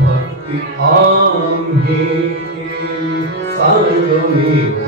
भक्ती आम्ही सांगमी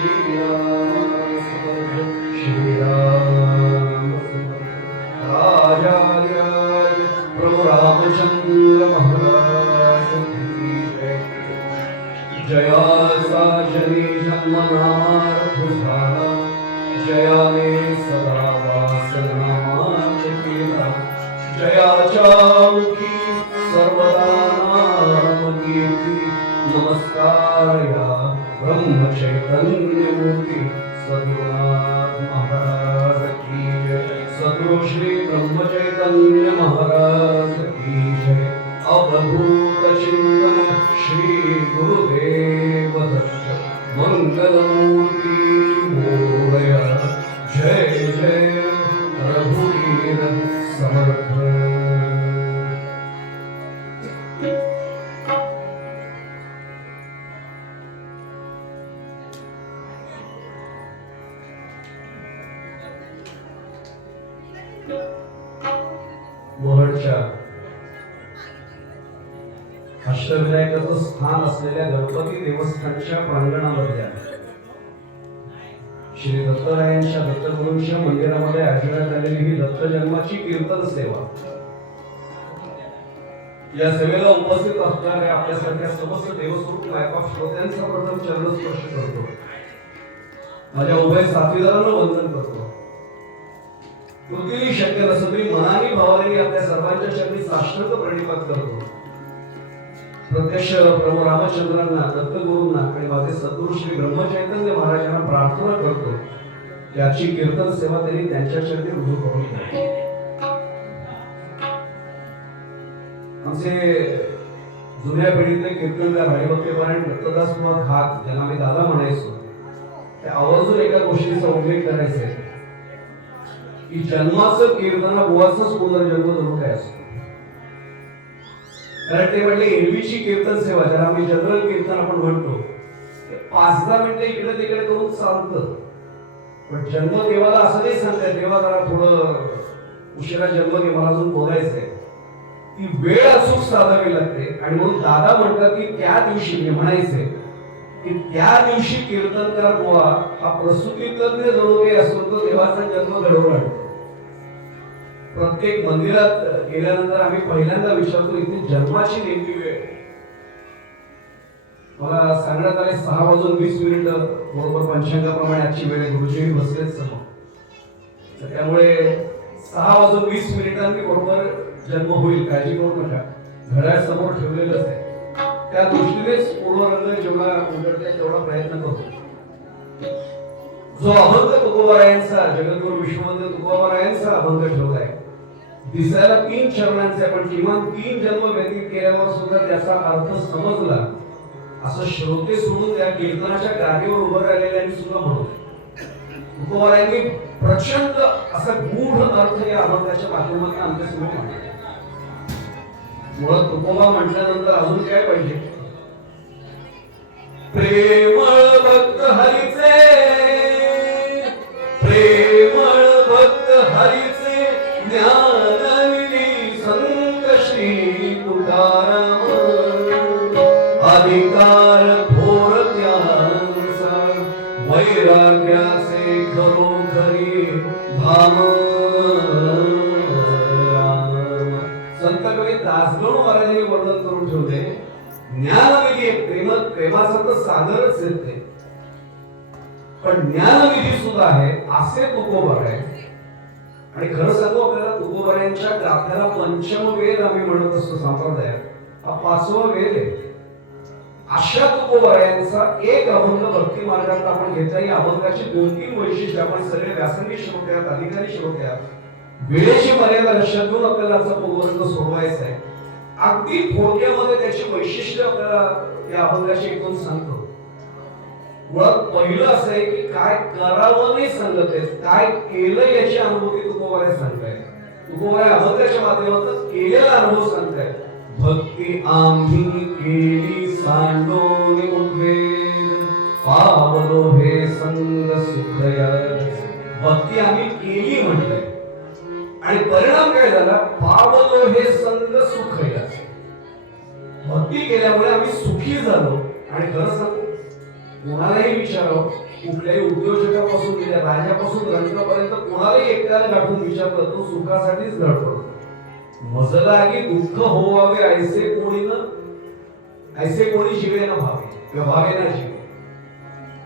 श्रीराम समर्थ श्रीराम समर्थ राजार्य प्रभु रामचंद्र महाराज की जय। जया साजनी जन्मनाथ झाला जयाने सदा वासनामाच केला जयाच्या मुखी सर्वदा नाम कीर्ती नमस्कार या ब्रह्म चैतन्य मूर्ती सद्गुरुनाथ महाराज की जय। सद्गुरु श्री ब्रह्म चैतन्य महाराज की जय। अवधूत चिंतन श्री गुरुदेव दत्त मंगलमूर्ती मोरया। जय जय रघुवीर समर्थ। मोहडच्या अष्टविनायकाचं स्थान असलेल्या गणपती देवस्थानच्या प्रांगणामधल्या श्री दत्तरायांच्या दत्तगुरूंच्या मंदिरामध्ये आयोजण्यात आलेली ही दत्त जन्माची कीर्तन सेवा। या सेवेला उपस्थित असणाऱ्या आपल्यासारख्या समस्त देवस्वरूप मायबाप श्रोत्यांचा प्रथम चरणस्पर्श करतो। माझ्या उभय साथीदारांना वंदन करतो। कृतीने शक्य नसलं तरी मनाने भावाने आपल्या सर्वांच्या चरणी साष्टांग प्रणिपात करतो। प्रत्यक्ष प्रभू रामचंद्रांना दत्तगुरूंना आणि माझे सद्गुरू श्री ब्रह्मचैतन्य महाराजांना प्रार्थना करतो याची कीर्तन सेवा त्यांनी त्यांच्या चरणी रुजू करून घ्यावी। आमचे जुन्या पिढीतले कीर्तनकार हरिभक्तपरायण दत्तदास किंवा खात ज्यांना आम्ही दादा म्हणायचो ते आवर्जून एका गोष्टीचा उल्लेख करायचे की जन्माचं कीर्तन हा बुवाचाच पुनर्जन्म जणू काय असतो। कारण ते म्हटले एरवीची कीर्तन सेवा ज्याला आम्ही जनरल कीर्तन आपण म्हणतो 5-10 मिनिटं इकडे तिकडे करून चालतं, पण जन्म देवाला असं नाही सांगताय देवा जरा थोडं उशिरा जन्म घे मला अजून बोलायचंय। ती वेळ अचूक साधावी लागते आणि म्हणून दादा म्हणतात की त्या दिवशी मी म्हणायचे की त्या दिवशी कीर्तनकार बुवा हा प्रसूती तज्ञ जणू काही असतो तो देवाचा जन्म घडवून आणतो। प्रत्येक मंदिरात गेल्यानंतर आम्ही पहिल्यांदा विचारतो इथे जन्माची नेमकी वेळ। मला सांगण्यात आले 6:20 बरोबर पंचांगाप्रमाणे आजची वेळ गुरुजी बसलेच समोर, त्यामुळे 6:20 बरोबर जन्म होईल, काळजी करू नका। घड्याळ समोर ठेवलेलंच आहे, त्या दृष्टीनेच पूर्वरंग जेवढा उलटते तेवढा प्रयत्न करतो। जो अभंग तुकोबारायांचा जगद्गुरु विश्ववंद्य तुकोबारायांचा अभंग ठेवलाय दिसायला 3 चरणांचे पण किमान 3 जन्म व्यतीत केल्यावर सुद्धा त्याचा अर्थ समजला असं श्रोते सोडून त्या कीर्तनाच्या गादीवर उभं राहिलेल्यांनी सुद्धा म्हणतो। तुकोबारायांनी प्रचंड असा गूढ अर्थ या अभंगाच्या माध्यमातून आमच्या समोर मांडला। मुळात तुकोबा म्हटल्यानंतर अजून काय पाहिजे? प्रेमळ भक्त हरीचे, प्रेमळ भक्त हरीचे ज्ञानविधी संत श्री तुकाराम। अधिकार घोर त्यांचा वैराग्याचे खरोखरी धाम। संत कवी दासगणू महाराजांनी वर्णन करून ठेवले ज्ञानविधी प्रेमाचं तर सागरच येते पण ज्ञानविधी सुद्धा आहे असे तुकोबा आहे। आणि खरं सांगू आपल्याला तुकोबारायांच्या गाथ्याला पंचम वेद आम्ही म्हणत असतो संप्रदायात, हा 5वा वेद आहे। अशा तुकोबारायांचा एक अभंग भक्ती मार्गात आपण घेतला। या अभंगाची 2-3 वैशिष्ट्ये आपण सगळे व्यासंगी श्रोते आहात, अधिकारी श्रोते आहात। वेळेची मर्यादा लक्षात घेऊन आपल्याला आजचा पूर्वरंग सोडवायचा आहे। अगदी थोडक्यामध्ये त्याची वैशिष्ट्य आपल्याला या अभंगाची एकूण सांगतो। मुळात पहिलं असं आहे की काय करावं नाही सांगत आहे, काय केलं याची अनुभूती तुकोबाराय सांगताय। तुकोबाराय अभंगाच्या माध्यमातून केलेला अनुभव सांगताय। भक्ती आम्ही केली सांडोनी उद्वेग पावलो हे संग सुखया। भक्ती आम्ही केली म्हटलंय आणि परिणाम काय झाला? पावलो हे संग सुखया। भक्ती केल्यामुळे आम्ही सुखी झालो। आणि खरं सांगू कोणालाही विचारावं, कुठल्याही उद्योजकापासून राजापासून रंगापर्यंत कोणालाही एकट्याला गाठून विचारलं तो सुखासाठीच धडपडतो. मजला की दुःख होवावे ऐसे कोणी जीवे न भावे किंवा भावे ना जीवे.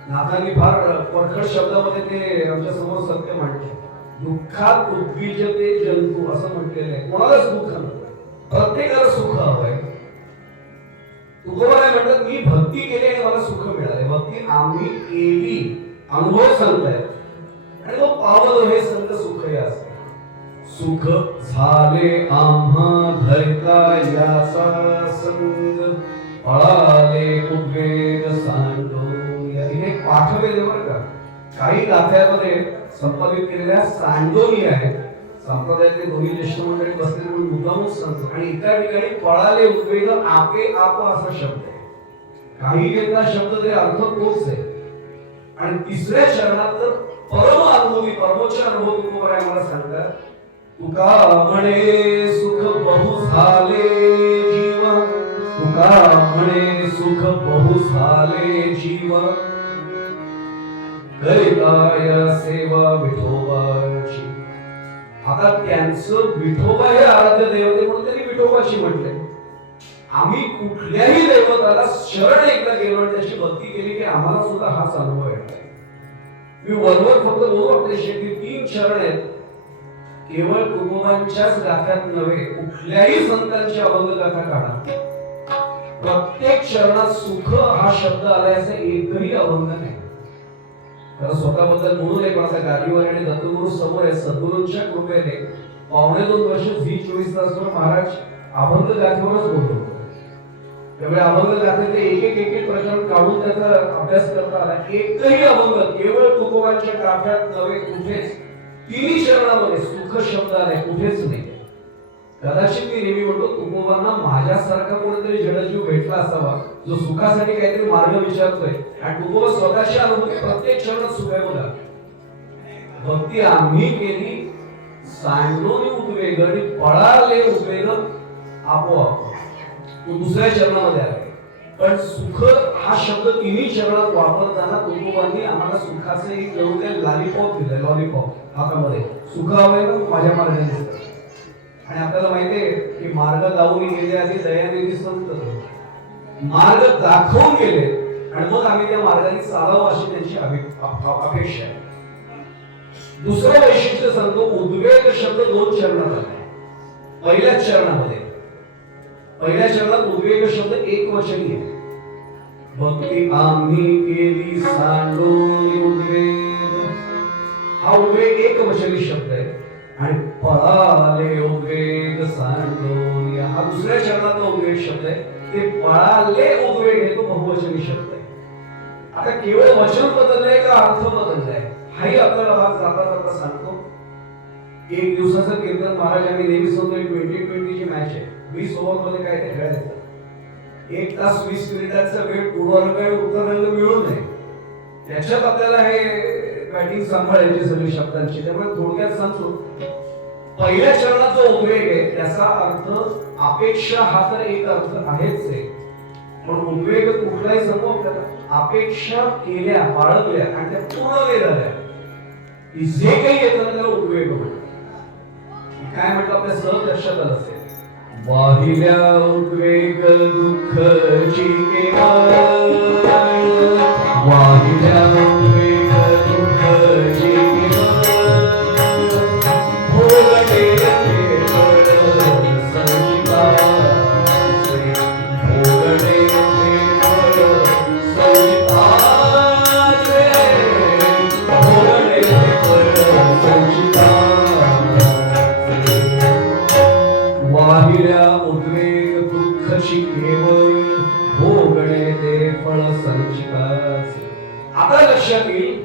नाथांनी फार परखड शब्दामध्ये ते आमच्या समोर सत्य मांडले. दुःखात उद्विजते जंतू असं म्हटलेलं आहे. कोणालाच दुःख नको, प्रत्येकाला सुख हवंय. तुकोबा काय म्हणतात, मी भक्ती केली आणि मला सुख मिळाले. भक्ती आम्ही केली, अनुभव सांगताय आणि मग पावलं हे संत सुख हे असते. सुख झाले आम्हा धरता याचा संग, पळाले उद्वेग सांडोनिया. हे पाठवले बरं का, काही गाथ्यामध्ये संपादित केलेल्या सांडोनिया आहेत. संप्रदायातले दोन्ही ज्येष्ठ मंडळी बसलेले म्हणून मुद्दामच सांगतो. आणि एका ठिकाणी पळाले उद्वेग आपे आप असा शब्द आहे. काही वेगळा शब्द तरी अर्थ तोच आहे. आणि तिसऱ्या चरणात तर परम अनुभवी परमोच्च अनुभव तुकोबा मला सांगतात. तुका म्हणे सुख बहु झाले जीव, तुका म्हणे सुख बहु झाले जीव, करिताय सेवा विठोबाची. आता त्यांचं विठोबा हे आराध्य दैवते म्हणून त्यांनी विठोबाची म्हटले. आम्ही कुठल्याही दैवताला शरण एकदा गेलो आणि त्याची भक्ती केली की आम्हाला सुद्धा हाच अनुभव येतो. मी वरवर फक्त बोलू आपल्या शेती 3 चरण आहेत. केवळ तुकोबांच्याच गाथ्यात नव्हे, कुठल्याही संतांची अभंग गाथा काढा, प्रत्येक चरणात सुख हा शब्द आलाय असं एकही अभंग नाही. कारण स्वतःबद्दल बोलू नये, पण आता गादीवर आणि दत्तगुरु समोर आहे. सद्गुरूंच्या कृपेने 2.5 वर्ष झी 24 तासवर महाराज अभंग गाथेवरच बोलतो. त्यामुळे अभंग गाथेचे एक प्रकरण काढून त्याचा अभ्यास करता आला. एकही अभंग केवळ तुकोबांच्या गाथ्यात नव्हे, कुठेच 3 चरणामध्ये सुख शब्द आलाय, कुठेच नाही. कदाचित मी नेहमी म्हणतो, तुकोबांना माझ्यासारखा कोणीतरी जडजीव भेटला असावा जो सुखासाठी काहीतरी मार्ग विचारतोय. आणि तुकोबा स्वतःची अनुभूती प्रत्येक चरणात सुख आहे. बघा, भक्ती आम्ही केली, सांडोनी उद्वेग आणि पळाले उद्वेग आपोआप. तो दुसऱ्या चरणामध्ये आहे. पण सुख हा शब्द 3 चरणात वापरताना तुकोबांनी आम्हाला सुखाचं एक जवळ लॉलीपॉप दिलंय. लॉलीपॉप हातामध्ये सुख हवंय ना, माझ्या मार्गाने. आणि आपल्याला माहितीये की मार्ग लावून गेले आधी दयानिधी संत मार्ग दाखवून गेले आणि मग आम्ही त्या मार्गाने चालावं अशी त्यांची अपेक्षा आहे. दुसरं वैशिष्ट्य सांगतो, उद्वेग शब्द 2 चरणात आला. पहिल्या चरणात उद्वेग शब्द एकवचनी आहे. भक्ती आम्ही केली सांडोनी उद्वेग, हा उद्वेग एकवचनी शब्द आहे. आणि पळाले उद्वेग सांडोनिया हा दुसऱ्या चरणातला उद्वेग शब्द आहे. ते पळाले उद्वेग हे तो बहुवचनी शब्द आहे. आता केवळ वचन बदललंय का अर्थ बदललाय हाही आपल्याला भाग जाता जाता सांगतो. 1 दिवसाचं कीर्तन महाराज आम्ही नेहमी सांगतो, 2020 ची मॅच आहे. 20 ओव्हरमध्ये काय ते खेळायचं. 1 तास 20 मिनिटाचा वेळ पूर्वरंग आणि उत्तररंग मिळू नये, त्याच्यात आपल्याला हे बॅटिंग सांभाळायची सगळी शब्दांची. त्यामुळे थोडक्यात सांगतो, पहिल्या चरणात जो उद्वेग आहे त्याचा अर्थ अपेक्षा हा तर एक अर्थ आहेच आहे. पण उद्वेग कुठलाही सांगू आपल्याला, अपेक्षा केल्या, बाळगल्या आणि त्या पूर्ण झाल्या की जे काही येतं त्याला उद्वेग म्हणतात. काय म्हटलं आपल्या सहज लक्षात आलं असेल, वाहिल्या उद्वेग दुःख चिकेवळ, वाहिल्या उद्वेग दुःख चिकेवळ, भोगले केवळ संचिताचे, भोगले केवळ संचिताचे, भोगले केवळ संचिताचे, वाहिल्या उद्वेग दुःख चिकेवळ, भोगले ते फळ संचिताचे. आता लक्षात येईल,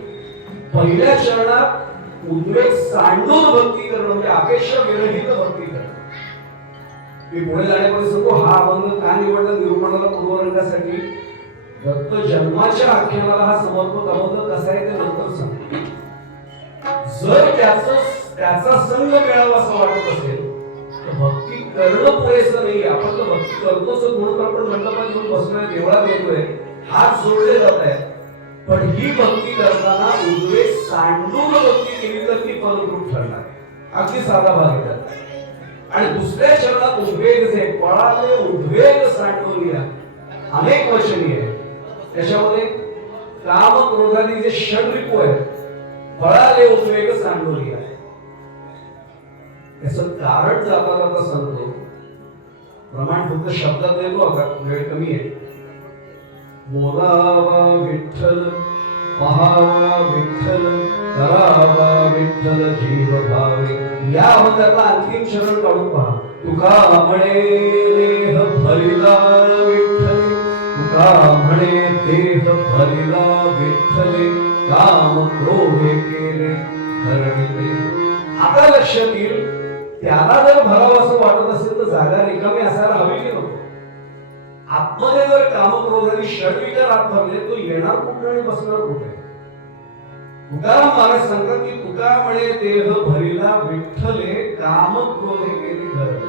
पहिल्या चरणात उद्वेग सांडून भक्ती करणं म्हणजे अपेक्षा विरहित भक्ती करणं. मी पुढे जाण्यापूर्वी सांगतो, हा अभंग का निवडला निरूपणाला पूर्वरंगासाठी, दत्त जन्माच्या आख्यानाला हा समर्पक अभंग कसा आहे ते नंतर सांगतो. जर त्याचा संग मिळावा असं वाटत असेल तर भक्ती करणं पुरेसं नाही. आपण तर भक्ती करतोच म्हणून आपण मंडपात घेऊन बसलोय, देवळात येतोय, हात जोडले जात आहेत, पण ही भक्ती करताना उद्वेग सांडून भक्ती केली तर ती फलद्रूप ठरणार. अगदी साधा भाग आहे. आणि दुसऱ्या चरणात उद्वेग जे पळाले उद्वेग सांडून या अनेक वचनी आहे. त्याच्यामध्ये काम क्रोधादी जे षड्रिपू आहे पळाले उद्वेग सांडून या. याचं कारण जर आपल्याला सांगतो, प्रमाण फक्त शब्दात येतो का, वेळ कमी आहे. बोलावा विठ्ठल, पहावा विठ्ठल, करावा विठ्ठल जीव भावे. या अवताराला अंतिम शरण काढून पहा. तुका म्हणे देह भरिला विठ्ठले, तुका म्हणे देह भरिला विठ्ठले, काम क्रोधे केले धरणीते. आता लक्षात येईल, त्याला जर भरावं असं वाटत असेल तर जागा रिकामी असायला हवी की नको. आतमध्ये जर कामक्रोध आणि षड्विकार आत भरले तो येणार कुठे आणि बसणार कुठे. तुकाराम महाराज सांगतात की तुका म्हणे देह भरिला विठ्ठले, कामक्रोधे केले धरले.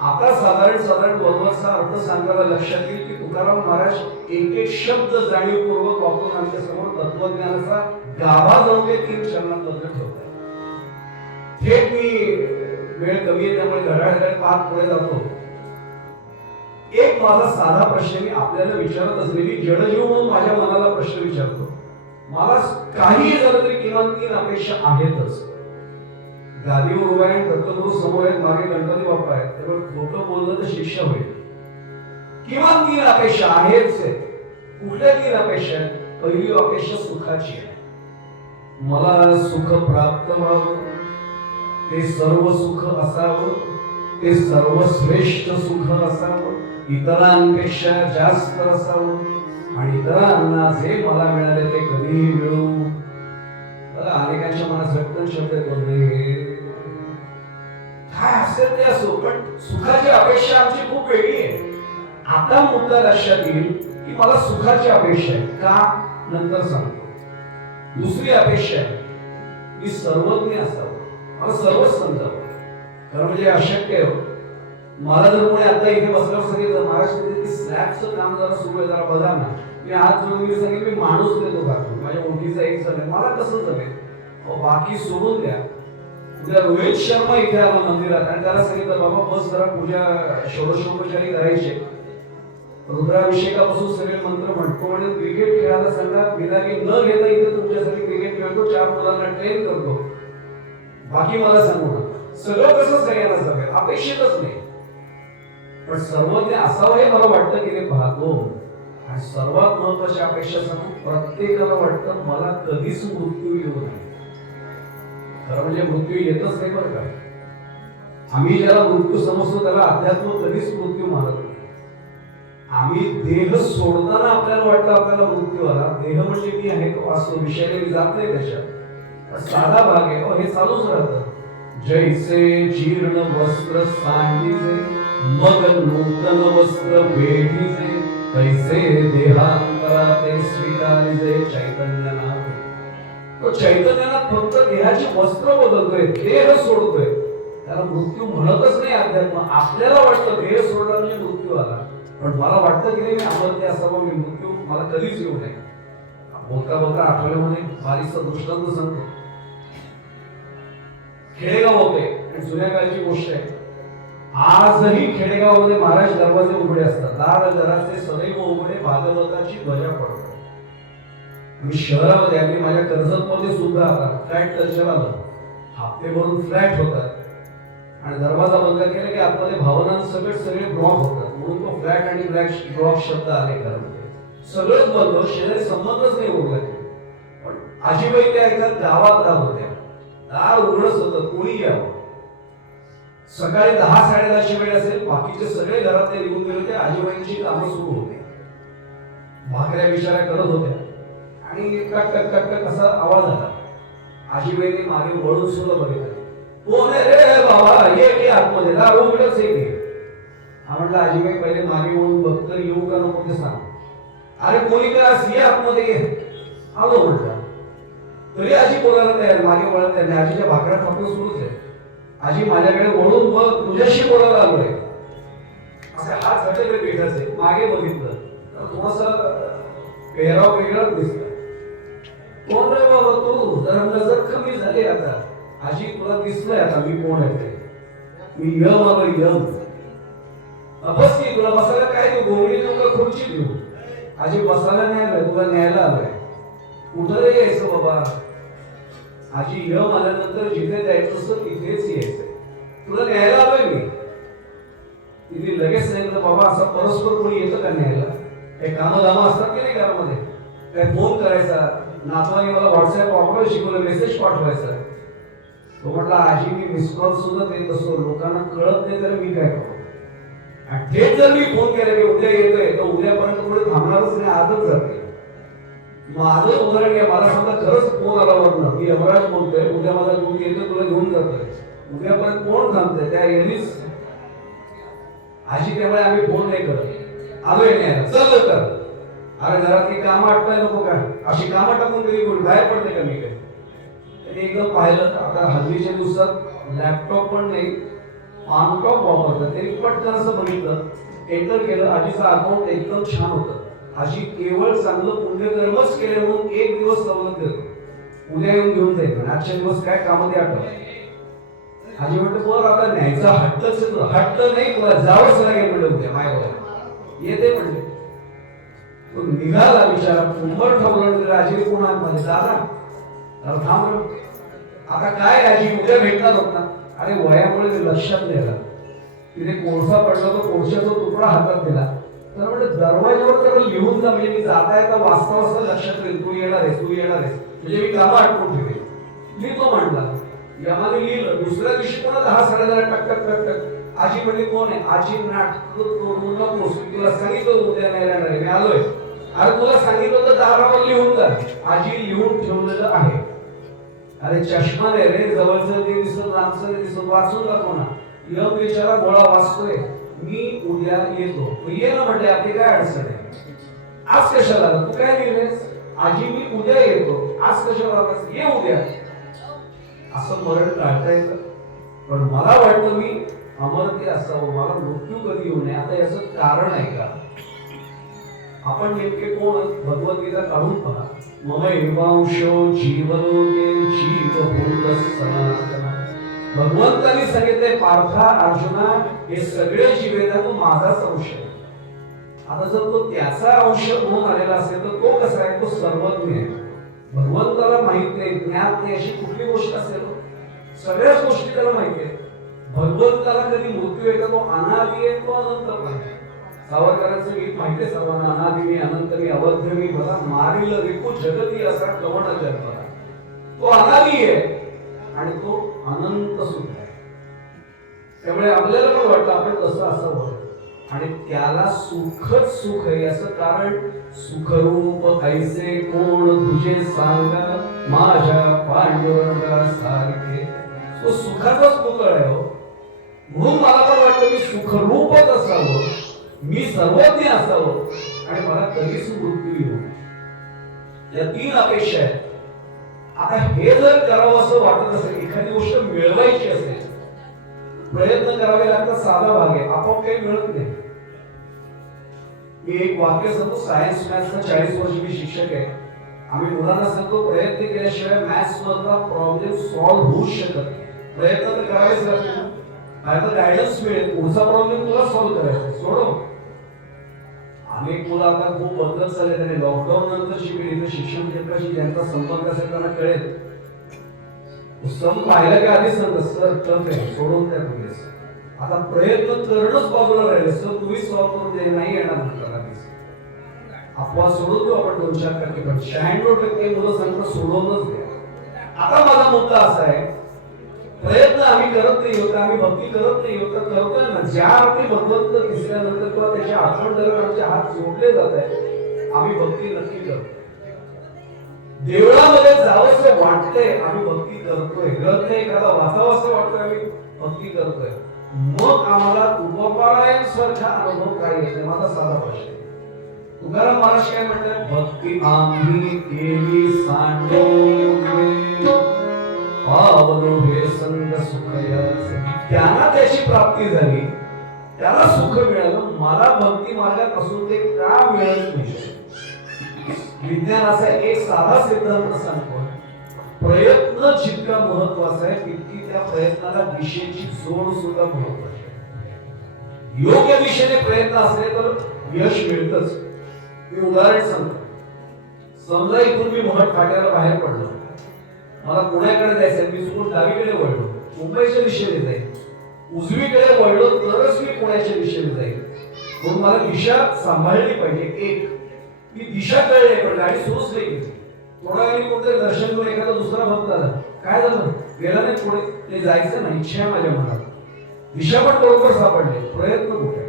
आता साधारण वरवरचा अर्थ सांगायला लक्षात येईल की तुकाराम महाराज एक एक शब्द जाणीवपूर्वक वापरून आमच्या समोर तत्वज्ञानाचा गाभा जाऊन ते 3 चरणांबद्दल ठेवतात. थेट मी वेळ कमी आहे त्यामुळे घड्याळाकडे पाहत पुढे जातो. एक माझा साधा प्रश्न मी आपल्याला विचारत असलेली जडजीव म्हणून माझ्या मनाला प्रश्न विचारतो. मला काही झालं तरी किमान 3 अपेक्षा आहेतच. गादीवर उभा आहे, दत्तगुरु समोर आहेत, मागे गणपती बाप्पा आहेत, त्यामुळे खोटं बोललं तर शिक्षा होईल. किमान 3 अपेक्षा आहेच. कुठल्या 3 अपेक्षा आहेत? पहिली अपेक्षा सुखाची आहे. मला सुख प्राप्त व्हावं, ते सर्व सुख असावं, ते सर्वश्रेष्ठ सुख असावं, इतरांपेक्षा जास्त असावं आणि इतरांना जे मला मिळाले ते कधीही मिळू. अनेकांच्या मनात झटकन शब्द येतो, काय असेल ते असो, पण सुखाची अपेक्षा आमची खूप वेगळी आहे. आता मुद्दा लक्षात येईल की मला सुखाची अपेक्षा आहे का, नंतर सांगतो. दुसरी अपेक्षा आहे मी सर्वज्ञ असावं, मला सर्वच समजावं. खरं म्हणजे अशक्य आहे. मला जर कोणी आता इथे बसल्यावर सांगितलं महाराष्ट्रातील स्लॅबचं काम जरा सुरू आहे, जरा बघा ना, मी आज जोडून मी सांगेन मी माणूस देतो का, माझ्या ओळखीचा एक जण आहे, मला कसं जमेल. बाकी सोडून द्या. उद्या रोहित शर्मा इथे आला मंदिरात आणि त्याला सांगितलं बाबा बस जरा पूजा षोडशोपचारी करायचे, रुद्राभिषेकापासून सगळे मंत्र म्हणतो आणि क्रिकेट खेळायला सांगा, बिलागी न घेता इथे तुमच्यासाठी क्रिकेट खेळतो, 4 मुलांना ट्रेन करतो, बाकी मला सांगू नका. सगळं कसं सगळ्यांना जमेल अपेक्षितच नाही, पण सर्वज्ञ असावं हे मला वाटतं की ते पाहतो. आणि सर्वात महत्वाची अपेक्षा सांगू, प्रत्येकाला वाटतं मला कधीच मृत्यू येऊ नये. खरं म्हणजे मृत्यू येतच नाही बरं का. आम्ही ज्याला मृत्यू समजतो त्याला अध्यात्म कधीच मृत्यू मानत नाही. आम्ही देह सोडताना आपल्याला वाटतं आपल्याला मृत्यू आला, देह म्हणजे मी आहे तो असतो, विषयाने मी जात नाही त्याच्यात. साधा भाग आहे हे चालूच राहतं. जैसे जीर्ण वस्त्र सांडीचे, मग नूतन वस्त्र वेढीचे, तैसे देहांतराते स्वीकारिजे चैतन्यनाथ. तो चैतन्यनाथ फक्त देहाची वस्त्र बदलतोय, देह सोडतोय, त्याला मृत्यू म्हणतच नाही अध्यात्म. आपल्याला वाटतं देह सोडला म्हणजे मृत्यू आला, पण मला वाटतं की नाही मी अमर्त्य असावं, मी मृत्यू मला कधीच येऊ नये. बोलता बोलता आठवल्यामध्ये बारीकचा दृष्टांत सांगतो. खेडेगाव होते आणि जुन्या काळची गोष्ट आहे. आजही खेडेगावामध्ये महाराज दरवाजे उघडे असतात, दार घराचे सदैव उघडे, भागवताची ध्वजा पडतात. मी शहरामध्ये अगदी माझ्या कर्जतमध्ये सुद्धा आता फ्लॅट कल्चर आलं, हप्ते भरून फ्लॅट होतात आणि दरवाजा बंद केला की आतमध्ये भावनांसकट सगळे ब्लॉक होतात, म्हणून तो फ्लॅट आणि ब्लॉक शब्द आले. घरामध्ये सगळंच बंद, शेजारी संबंधच नाही उरला. पण आजीबाई त्या एका गावात राहत होत्या, दार उघडच होतं, कोणी यावं. सकाळी 10-10:30ची वेळ असेल, बाकीचे सगळे घरातले निघून गेले होते, आजीबाईंची कामं सुरू होते, भाकऱ्या बिचाऱ्या करत होत्या आणि कट कट कट कट असा आवाज आला. आजीबाईंनी मागे वळून सुद्धा बघितलं. कोण आहे रे बाबा, ये आतमध्ये, दार उघडच आहे. म्हटलं आजीबाई पहिले मागे वळून बघ तर येऊ का नको ते सांग. अरे कोणी का ये आतमध्ये ये, आलो म्हटलं. तरी आजी बोलायला तयार, मागे वळत नाही. आजीच्या भाकऱ्या थापणं सुरूच आहे. आजी माझ्याकडे वळून बघ, तुझ्याशी बोलायला आलोय. असे हात झटकले पिठाचे, मागे बघितलं तर थोडासा पेहराव वेगळाच दिसला. जरा नजर कमी झाली आता. आजी तुला दिसलंय आता मी कोण आहे ते. मी यम आलोय यम. बस की तुला बसायला काय देऊ, गोंगडी नको खुर्ची देऊ. आजी बसायला नाही आलोय, तुला न्यायला आलोय. कुठं रे यायचं बाबा. आजी यम आल्यानंतर जिथे जायचं असतं तिथेच यायचं. तुला न्यायला आलोय मी. तिथे लगेच सांगितलं बाबा असं परस्पर कोणी येतं का न्यायला. काही कामं दामं असतात की नाही घरामध्ये. काय फोन करायचा, नातवाने मला व्हॉट्सअप वापरायला शिकवलं, मेसेज पाठवायचा. तो म्हटला आजी मी मिस कॉल सुद्धा देत असतो, लोकांना कळत नाही तर मी काय करू. आणि तेच जर मी फोन केला की उद्या येतोय तर उद्यापर्यंत पुढे थांबणारच नाही, आजच जाते. माझं उदाहरण घ्या, मला समजा खरंच फोन आला वरनं मी यमराज बोलतोय, उद्या माझा दूध येतोय तुला घेऊन जातोय, उद्यापर्यंत कोण थांबतंय त्या येणीच. आजी त्यामुळे आम्ही फोन नाही करत, आलोय नाही चल लवकर. अरे घरातली कामं आटवाय नको का, अशी कामं टाकून कधी कोणी बाहेर पडते का मी काय. एकदम पाहिलं आता हल्लीच्या दिवसात लॅपटॉप पण नाही, ऑनटॉप वापरतात. तरी पटकन असं बघितलं, एंटर केलं, आजीचं अकाउंट एकदम छान होतं. आजी केवळ चांगलं पुण्यकर्मच केले म्हणून एक दिवस सवलत देतो, उद्या येऊन घेऊन जाईल. आजच्या दिवस काय कामं ते आठवत. आजी म्हणते बरं आता न्यायचा हट्टच येतो. हट्ट नाही, तुला जावंच लागेल म्हणलं उद्या माय बाबा येते म्हणले. तो निघाला बिचारा, पुंबर ठेवलं. आजी कोणा मध्ये दादा अरे थांब, आता काय आजी उद्या भेटणार होत ना. अरे वयामुळे लक्षात नाही आलं. तिथे कोळसा पडला, तो कोळशाचा तुकडा हातात दिला. तर म्हणजे दरवाजावर जर लिहून जा, म्हणजे मी जाता येता वाचता वाचता लक्षात येईल तू येणार आहेस, तू येणार आहेस, म्हणजे मी कामं आटवून ठेवेल. लिहितो म्हटला, यामध्ये लिहिलं. दुसऱ्या दिवशी पुन्हा 10-10:30 टक टक टक टक. आजी म्हणजे कोण आहे. आजी नाटक तोडून नकोस, तुला सांगितलं उद्या नाही येणार आहे, मी आलोय. अरे तुला सांगितलं तर दारावर लिहून जा. आजी लिहून ठेवलेलं आहे. अरे चष्मा नाही रे, जवळचं ते दिसत, लांबचं ते दिसत, वाचून दाखव ना. यम बिचारा गोळा वाचतोय, मी उद्या येतो. ये ना म्हटले, आपली काय अडचण आहे. आज कशाला तू काय लिहिलेस. आजी मी उद्या येतो. आज कशाला ये उद्या. असं मरण टाळता येतं. पण मला वाटतं मी अमर्त्य असावं, मला मृत्यू कधी येऊ नये. आता याचं कारण आहे का. आपण नेमके कोण. भगवद्गीता काढून पहा. मम एवांशो जीवलोके जीवभूत सनातन. भगवंतांनी सांगितले पार्था अर्जुना हे सगळे जीव आहेत तो माझाच अंश आहे. आता जर तो त्याचा अंश म्हणून आलेला असेल तर तो कसा आहे, तो सर्वज्ञ आहे. भगवंताला माहित नाही, ज्ञात नाही अशी कुठली गोष्ट असेल, सगळ्याच गोष्टी त्याला माहिती आहेत. भगवंताला कधी मृत्यू आहे का, तो अनादि आहे, तो अनंत आहे. सावरकरांचं गीत माहिती आहे सर्वांना. अनादि मी अनंत मी अवध्य मी भला मारिल रिपू जगती असा कवण जन्मला. तो अनादि आहे आणि तो अनंत सुद्धा आहे. त्यामुळे आपल्याला पण वाटतं आपण कसं असावं आणि त्याला सुखच सुख आहे. असं कारण सुखरूप ऐसे कोण तुझे सांगा माझ्या पांडुरंगा सारखे. तो सुखाचाच पुतळ आहे हो. म्हणून मला पण वाटतं मी सुखरूपच असावं, मी सर्वज्ञ असावं आणि मला कधीच मृत्यू येऊ. या 3 अपेक्षा आहेत. आता हे जर करावं असं वाटत असेल, एखादी गोष्ट मिळवायची असेल, प्रयत्न करावे लागतात. साधा भाग आहे, आपोआप काही मिळत नाही. मी एक वाक्य सांगतो. सायन्स मॅथ्सचा 40 वर्ष मी शिक्षक आहे. आम्ही मुलांना सांगतो प्रयत्न केल्याशिवाय मॅथ्स मधला प्रॉब्लेम सॉल्व्ह होऊच शकत नाही. प्रयत्न तर करावेच लागतील. नाहीतर गायडन्स मिळेल, पुढचा प्रॉब्लेम तुला सॉल्व्ह करायचा सोडव. अनेक मुलं आता खूप बदलत चालले. त्याने लॉकडाऊन नंतर शिकले शिक्षण क्षेत्राशी ज्यांचा संबंध असेल त्यांना कळेल. सम पाहिलं का आधी सांगत सर टफ आहे, सोडून त्या तुम्हीच. आता प्रयत्न करणंच बाजूला राहिले. सर तुम्हीच सॉल्व्ह करून दे, नाही येणार म्हटलं. अपवाद सोडून देऊ आपण 2-4%, पण 96% मुलं सांगतात सोडवूनच द्या. आता माझा मुद्दा असा आहे, प्रयत्न आम्ही करत नाही होता, आम्ही भक्ती करत नाही होता, करतोय ना. ज्या अर्थी भगवंत दिसल्यानंतर किंवा त्याच्या आठवण आमचे हात जोडले जात आहे, आम्ही भक्ती नक्की करतो. देवळामध्ये जावंसं वाटतंय, आम्ही भक्ती करतोय. ग्रंथ एखादा वाचावं असं वाटतंय, आम्ही भक्ती करतोय. मग आम्हाला उपपारायण सारखा अनुभव काय येते. माझा साधा प्रश्न. तुकाराम महाराज काय म्हणतात, भक्ती आम्ही केली सांडोळे पावलो हे संग सुखयाचे. त्यांना त्याची प्राप्ती झाली, त्याला सुख मिळालं. मला भक्ती मार्गात असून ते का मिळत नाही. विज्ञानाचा एक साधा सिद्धांत सांगतो, प्रयत्न जितका महत्वाचा आहे तितकी त्या प्रयत्नाला दिशेची जोड सुद्धा महत्वाची आहे. योग्य दिशेने प्रयत्न असले तर यश मिळतच. मी उदाहरण सांगतो. समजा इथून मी महट फाट्याला बाहेर पडलो, मला पुण्याकडे जायचं, मी चुकून डावीकडे वळलो, मुंबईच्या दिशेने जाईल. उजवीकडे वळलो तरच मी पुण्याच्या दिशेने जाईल. म्हणून मला दिशा सांभाळली पाहिजे. एक, मी दिशा कळली पण गाडी सुरूच नाही केली. थोडा वेळी कोणतरी दर्शन करून एखादा दुसरा भक्त आला, काय झालं, गेला नाही पुढे, ते जायचं नाही, इच्छा आहे माझ्या मनात, दिशा पण बरोबर सापडले. प्रयत्न कुठे?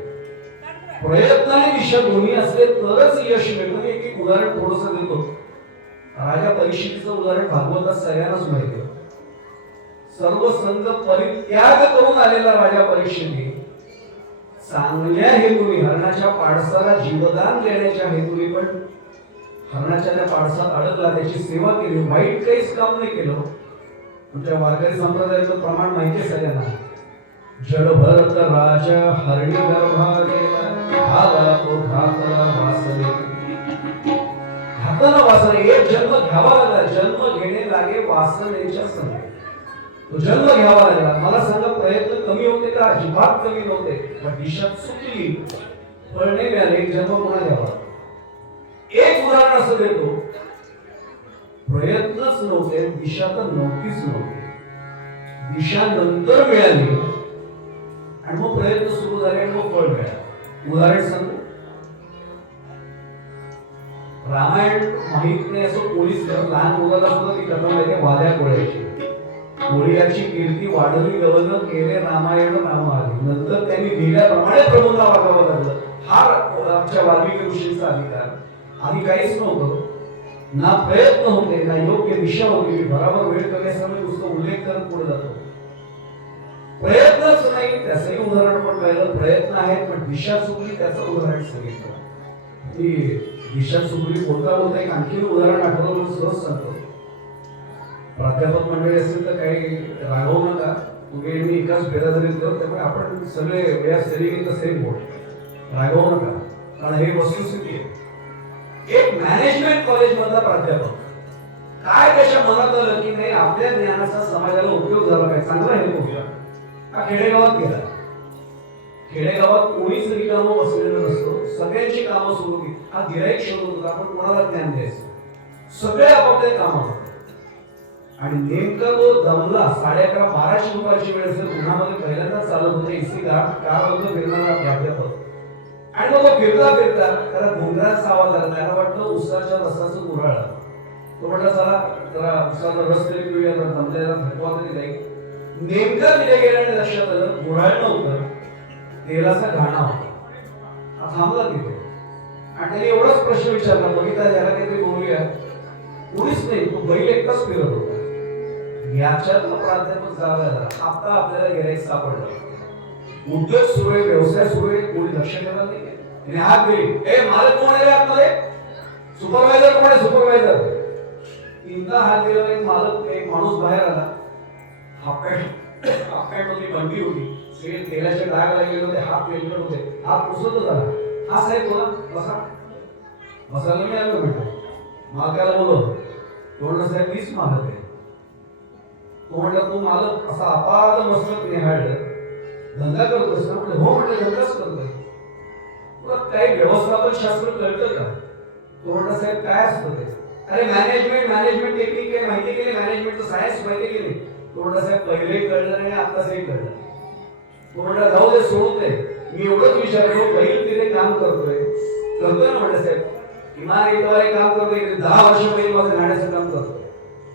प्रयत्न आणि दिशा दोन्ही असले तरच यश मिळतं. एक एक उदाहरण थोडंसं देतो. राजा परीक्षितीचं उदाहरण भागवतात सगळ्यांनाच माहिती आहे. सर्व संत परित्याग करून आलेला राजा परीक्षिती चांगल्या हेतूने हरणाच्या पाडसाला जीवदान देण्याच्या हेतूने पण हरणाच्या त्या पाडसात अडकला, त्याची सेवा केली, वाईट काहीच काम नाही केलं. आमच्या वारकरी संप्रदायाचं प्रमाण माहिती आहे सगळ्यांना. जडभरत राजा हरणी गर्भा गेला, घाला तो घातला वासने. घातला वासने, एक जन्म घ्यावा लागला. जन्म घेणे लागे वासनेच्या संग. तो जन्म घ्यावा लागला. मला सांगा, प्रयत्न कमी होते का? अजिबात कमी नव्हते. पण दिशा चुकली, फळ नाही मिळाले, एक जन्म पुन्हा घ्यावा. एक उदाहरण असं देतो. प्रयत्नच नव्हते, दिशा तर नव्हतीच नव्हती. दिशा नंतर मिळाली आणि मग प्रयत्न सुरू झाले आणि मग फळ मिळालं. उदाहरण सांगू. रामायण माहित नाही असं पोलीस लहान मुलाला सुद्धा ती कथा माहिती, वाद्या कोळ्याची. कोळ्याची कीर्ती वाढवली गवलं केले रामायण रामायण. नंतर त्यांनी लिहिल्याप्रमाणे प्रबोधना वागावं लागलं. हा आमच्या वाल्मिकी ऋषींचा अधिकार. आधी काहीच नव्हतं, ना प्रयत्न होते ना योग्य दिशा होती. बराबर वेळ कमी असल्यामुळे नुसतं उल्लेख करत पुढे जातो. प्रयत्नच नाही, त्याचंही उदाहरण पण पाहिलं. प्रयत्न आहेत पण दिशा चुकली, त्याचं उदाहरण सांगितलं. ती दिशा चुकली बोलता बोलता एक आणखी उदाहरण आठवलं म्हणून सहज सांगतो. प्राध्यापक मंडळी असेल तर काही रागवू नका. तुम्ही मी एकाच बेरादरीत करतो, त्यामुळे आपण सगळे वेळा सेलिंग द सेम बोर्ड, रागवू नका, कारण हे वस्तुस्थिती आहे. एक मॅनेजमेंट कॉलेज मधला प्राध्यापक काय त्याच्या मनात आलं की नाही, आपल्या ज्ञानाचा समाजाला उपयोग झाला पाहिजे, चांगला हे उपयोग. हा खेडेगावात गेला. खेडेगावात कोणीच रिकामं बसलेलं नसतो, सगळ्यांची कामं सुरू केली. हा गिराईक शोधत होता, पण कोणाला ज्ञान द्यायचं, सगळे आपापल्या कामावर. आणि नेमका तो दमला. 11:30-12ची दुपारची वेळ असेल, उन्हामध्ये पहिल्यांदा चालत होते, एसी कार बंद फिरणारा प्राध्यापक. आणि मग तो फिरता फिरता त्याला घोंगराचा आवाज आला. त्याला वाटलं उसाच्या रसाचं गुऱ्हाळ. तो म्हटलं चला जरा उसाचा रस तरी पिऊया, तर दमल्याला थकवा तरी जाईल. नेमका तिथे गेल्याने लक्षात आलं गुऱ्हाळ नव्हतं, तेलाचा घाणा होता. हा थांबला तिथे आणि त्याने एवढाच प्रश्न विचारला, बघितला जरा काहीतरी बोलूया. कोणीच नाही, तो बैल एकटाच फिरत होता. याच्यात प्राध्यापक जागा झाला. आता आपल्याला गिराईक सापडलं, उद्योग सुरू आहे, व्यवसाय सुरू आहे, कोणी लक्ष ठेवणार नाही. त्याने हात दिली, ए मालक कोण आहे आतमध्ये, सुपरवायझर कोण आहे, सुपरवायझर. तीनदा हात दिला. एक मालक, एक माणूस बाहेर आला. हाफ पॅन्ट मध्ये बंदी होती, सगळे तेलाचे डाग लागलेले होते, हात पेलट होते, हात पुसतच आला. हा साहेब बोला, बसा. बसायला मी आलो म्हटलं. मालकाला बोलवलं. तो म्हणला साहेब मीच मालक आहे. तो म्हटलं तू मालक असा अपाद मस्तक निहाळलं, धंदा करतोस ना? म्हटलं हो. म्हटलं धंदाच करतोय. तुला काही व्यवस्थापन शास्त्र कळतं का? तो म्हटलं साहेब काय असतं ते? अरे मॅनेजमेंट टेक्निक आहे, माहिती केली, मॅनेजमेंटचं सायन्स माहिती केली. तो म्हटलं साहेब पहिले कळलं आणि आताचही कळलं. तो म्हटलं जाऊ दे, सोडून दे. मी एवढंच विचारतो, बैल तिथे काम करतोय ना? म्हटलं साहेब इमारतीद्वारे काम करतोय, 10 वर्ष बैल माझं गाण्याचं काम करतो.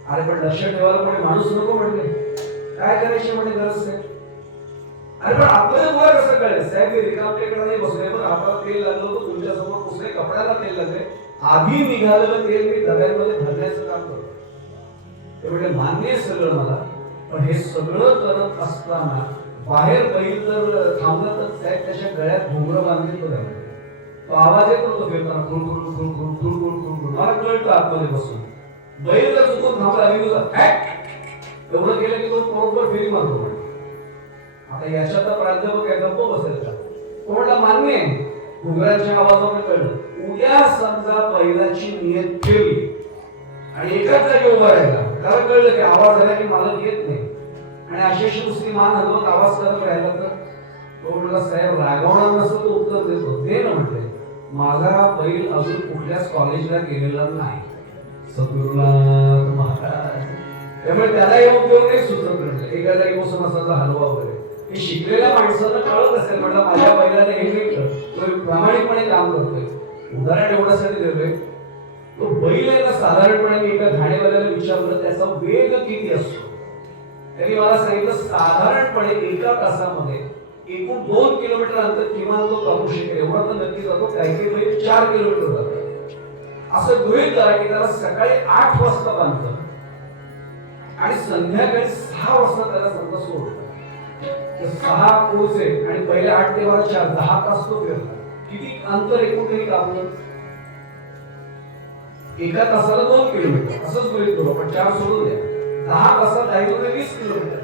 अरे पण लक्ष ठेवायला कोणी माणूस नको म्हटले. काय करायचे म्हणे गरज नाही. अरे पण आपल्याला तुला कसं कळलं? साहेब मी रिकामटेकडे नाही बसले, पण हाताला तेल लागलं होतं, तुमच्या समोर पुसले, कपड्याला तेल लागले, आधी निघालेलं तेल मी डब्यांमध्ये भरण्याचं काम करतो. ते म्हणजे मान्य आहे सगळं मला, पण हे सगळं करत असताना बाहेर बैल जर थांबलं तर साहेब त्याच्या गळ्यात घोंगरं बांधले तो राहिले. तो आवाज येत होतो फिरताना, खुरखुर. मला कळतं आतमध्ये बसून. बैल जर चुकून थांबला, एवढं केलं की तो बरोबर फेरी मारतो. आता याच्यात प्राध्यापक काय गप्प बसेल का? कोणाला मान्य आहे, घुगराच्या आवाजाने कळलं. उद्या समजा बैलाची नियत ठेवली आणि एकाच जागी उभा राहिला, त्याला कळलं की आवाज आला की मालक येत नाही आणि अशी दुसरी मान हलवत आवाज करत राहिला तर तो म्हटला साहेब रागवणार नसतं तो उत्तर देतो ते ना म्हटले माझा बैल अजून कुठल्याच कॉलेजला गेलेला नाही सद्गुरुनाथ महाराज त्यामुळे त्याला हे उपयोग नाही सुचत म्हटलं एका जागी बसून असा हलवा वगैरे हे शिकलेल्या माणसाला कळत असेल म्हटलं माझ्या बैलाला हे मिळतं तो प्रामाणिकपणे काम करतोय उदाहरण एवढ्यासाठी देतोय तो बैल आहे ना साधारणपणे मी एका घाणेवाल्याला विचारलं त्याचा वेग किती असतो त्यांनी मला सांगितलं साधारणपणे एका तासामध्ये एकूण 2 किलोमीटर अंतर किमान तो कापू शकेल एवढा तर नक्की जातो काही काही बैल 4 किलोमीटर जातात असं गृहीत धरा की त्याला सकाळी 8 वाजता बांधतं आणि संध्याकाळी 6 वाजता त्याला समजा सोडतं 6 पोहोचे आणि पहिले 8 ते 12 4 10 तास तो फिरला किती अंतर एकूण तरी कापलं एका तासाला 2 किलोमीटर असंच गृहीत धरू पण 4 सोडून द्या 10 तासात जायचं तर 20 किलोमीटर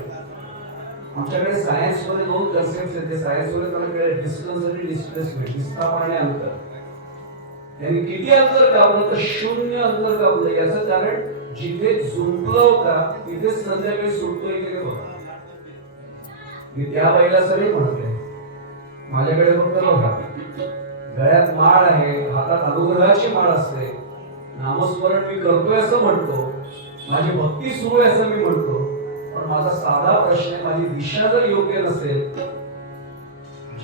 आमच्याकडे सायन्स मध्ये 2 कन्सेप्ट्स आहेत सायन्स मध्ये त्याला कळलं डिस्टन्स आणि डिस्प्लेसमेंट विस्थापन आणि अंतर यांनी किती अंतर कापलं तर 0 अंतर कापलं याचं कारण जिथे झुंपलं होता तिथे संध्याकाळी सुटतोय की बघा मी त्या बैलाचं नाही म्हणतोय माझ्याकडे फक्त बघा गळ्यात माळ आहे हातात अनुग्रहाची माळ असते नामस्मरण मी करतोय असं म्हणतो माझी भक्ती सुरू आहे असं मी म्हणतो पण माझा साधा प्रश्न आहे माझी दिशा जर योग्य नसेल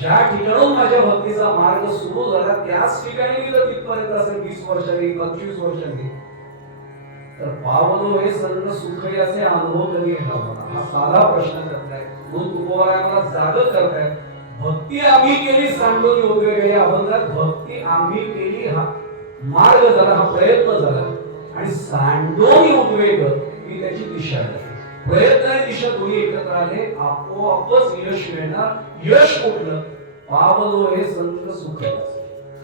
ज्या ठिकाणून माझ्या भक्तीचा मार्ग सुरू झाला त्याच ठिकाणी मी जर तिथपर्यंत असेल 20 वर्षांनी 25 वर्षांनी तर पावलो हे सर्व सुख याचे अनुभव कधी येणार मला हा साधा प्रश्न करताय म्हणून तुकोबाराय मला जागृत करताय भक्ती आम्ही केली सांडोनी उपयोग या अभंगात भक्ती आम्ही केली हा मार्ग झाला हा प्रयत्न झाला आणि सांडोनी उद्वेग ही त्याची दिशा आहे प्रयत्न आणि दिशा दोन्ही एकत्र आले आपोआपच यश मिळणार यश कुठलं पावलो हे संत सुख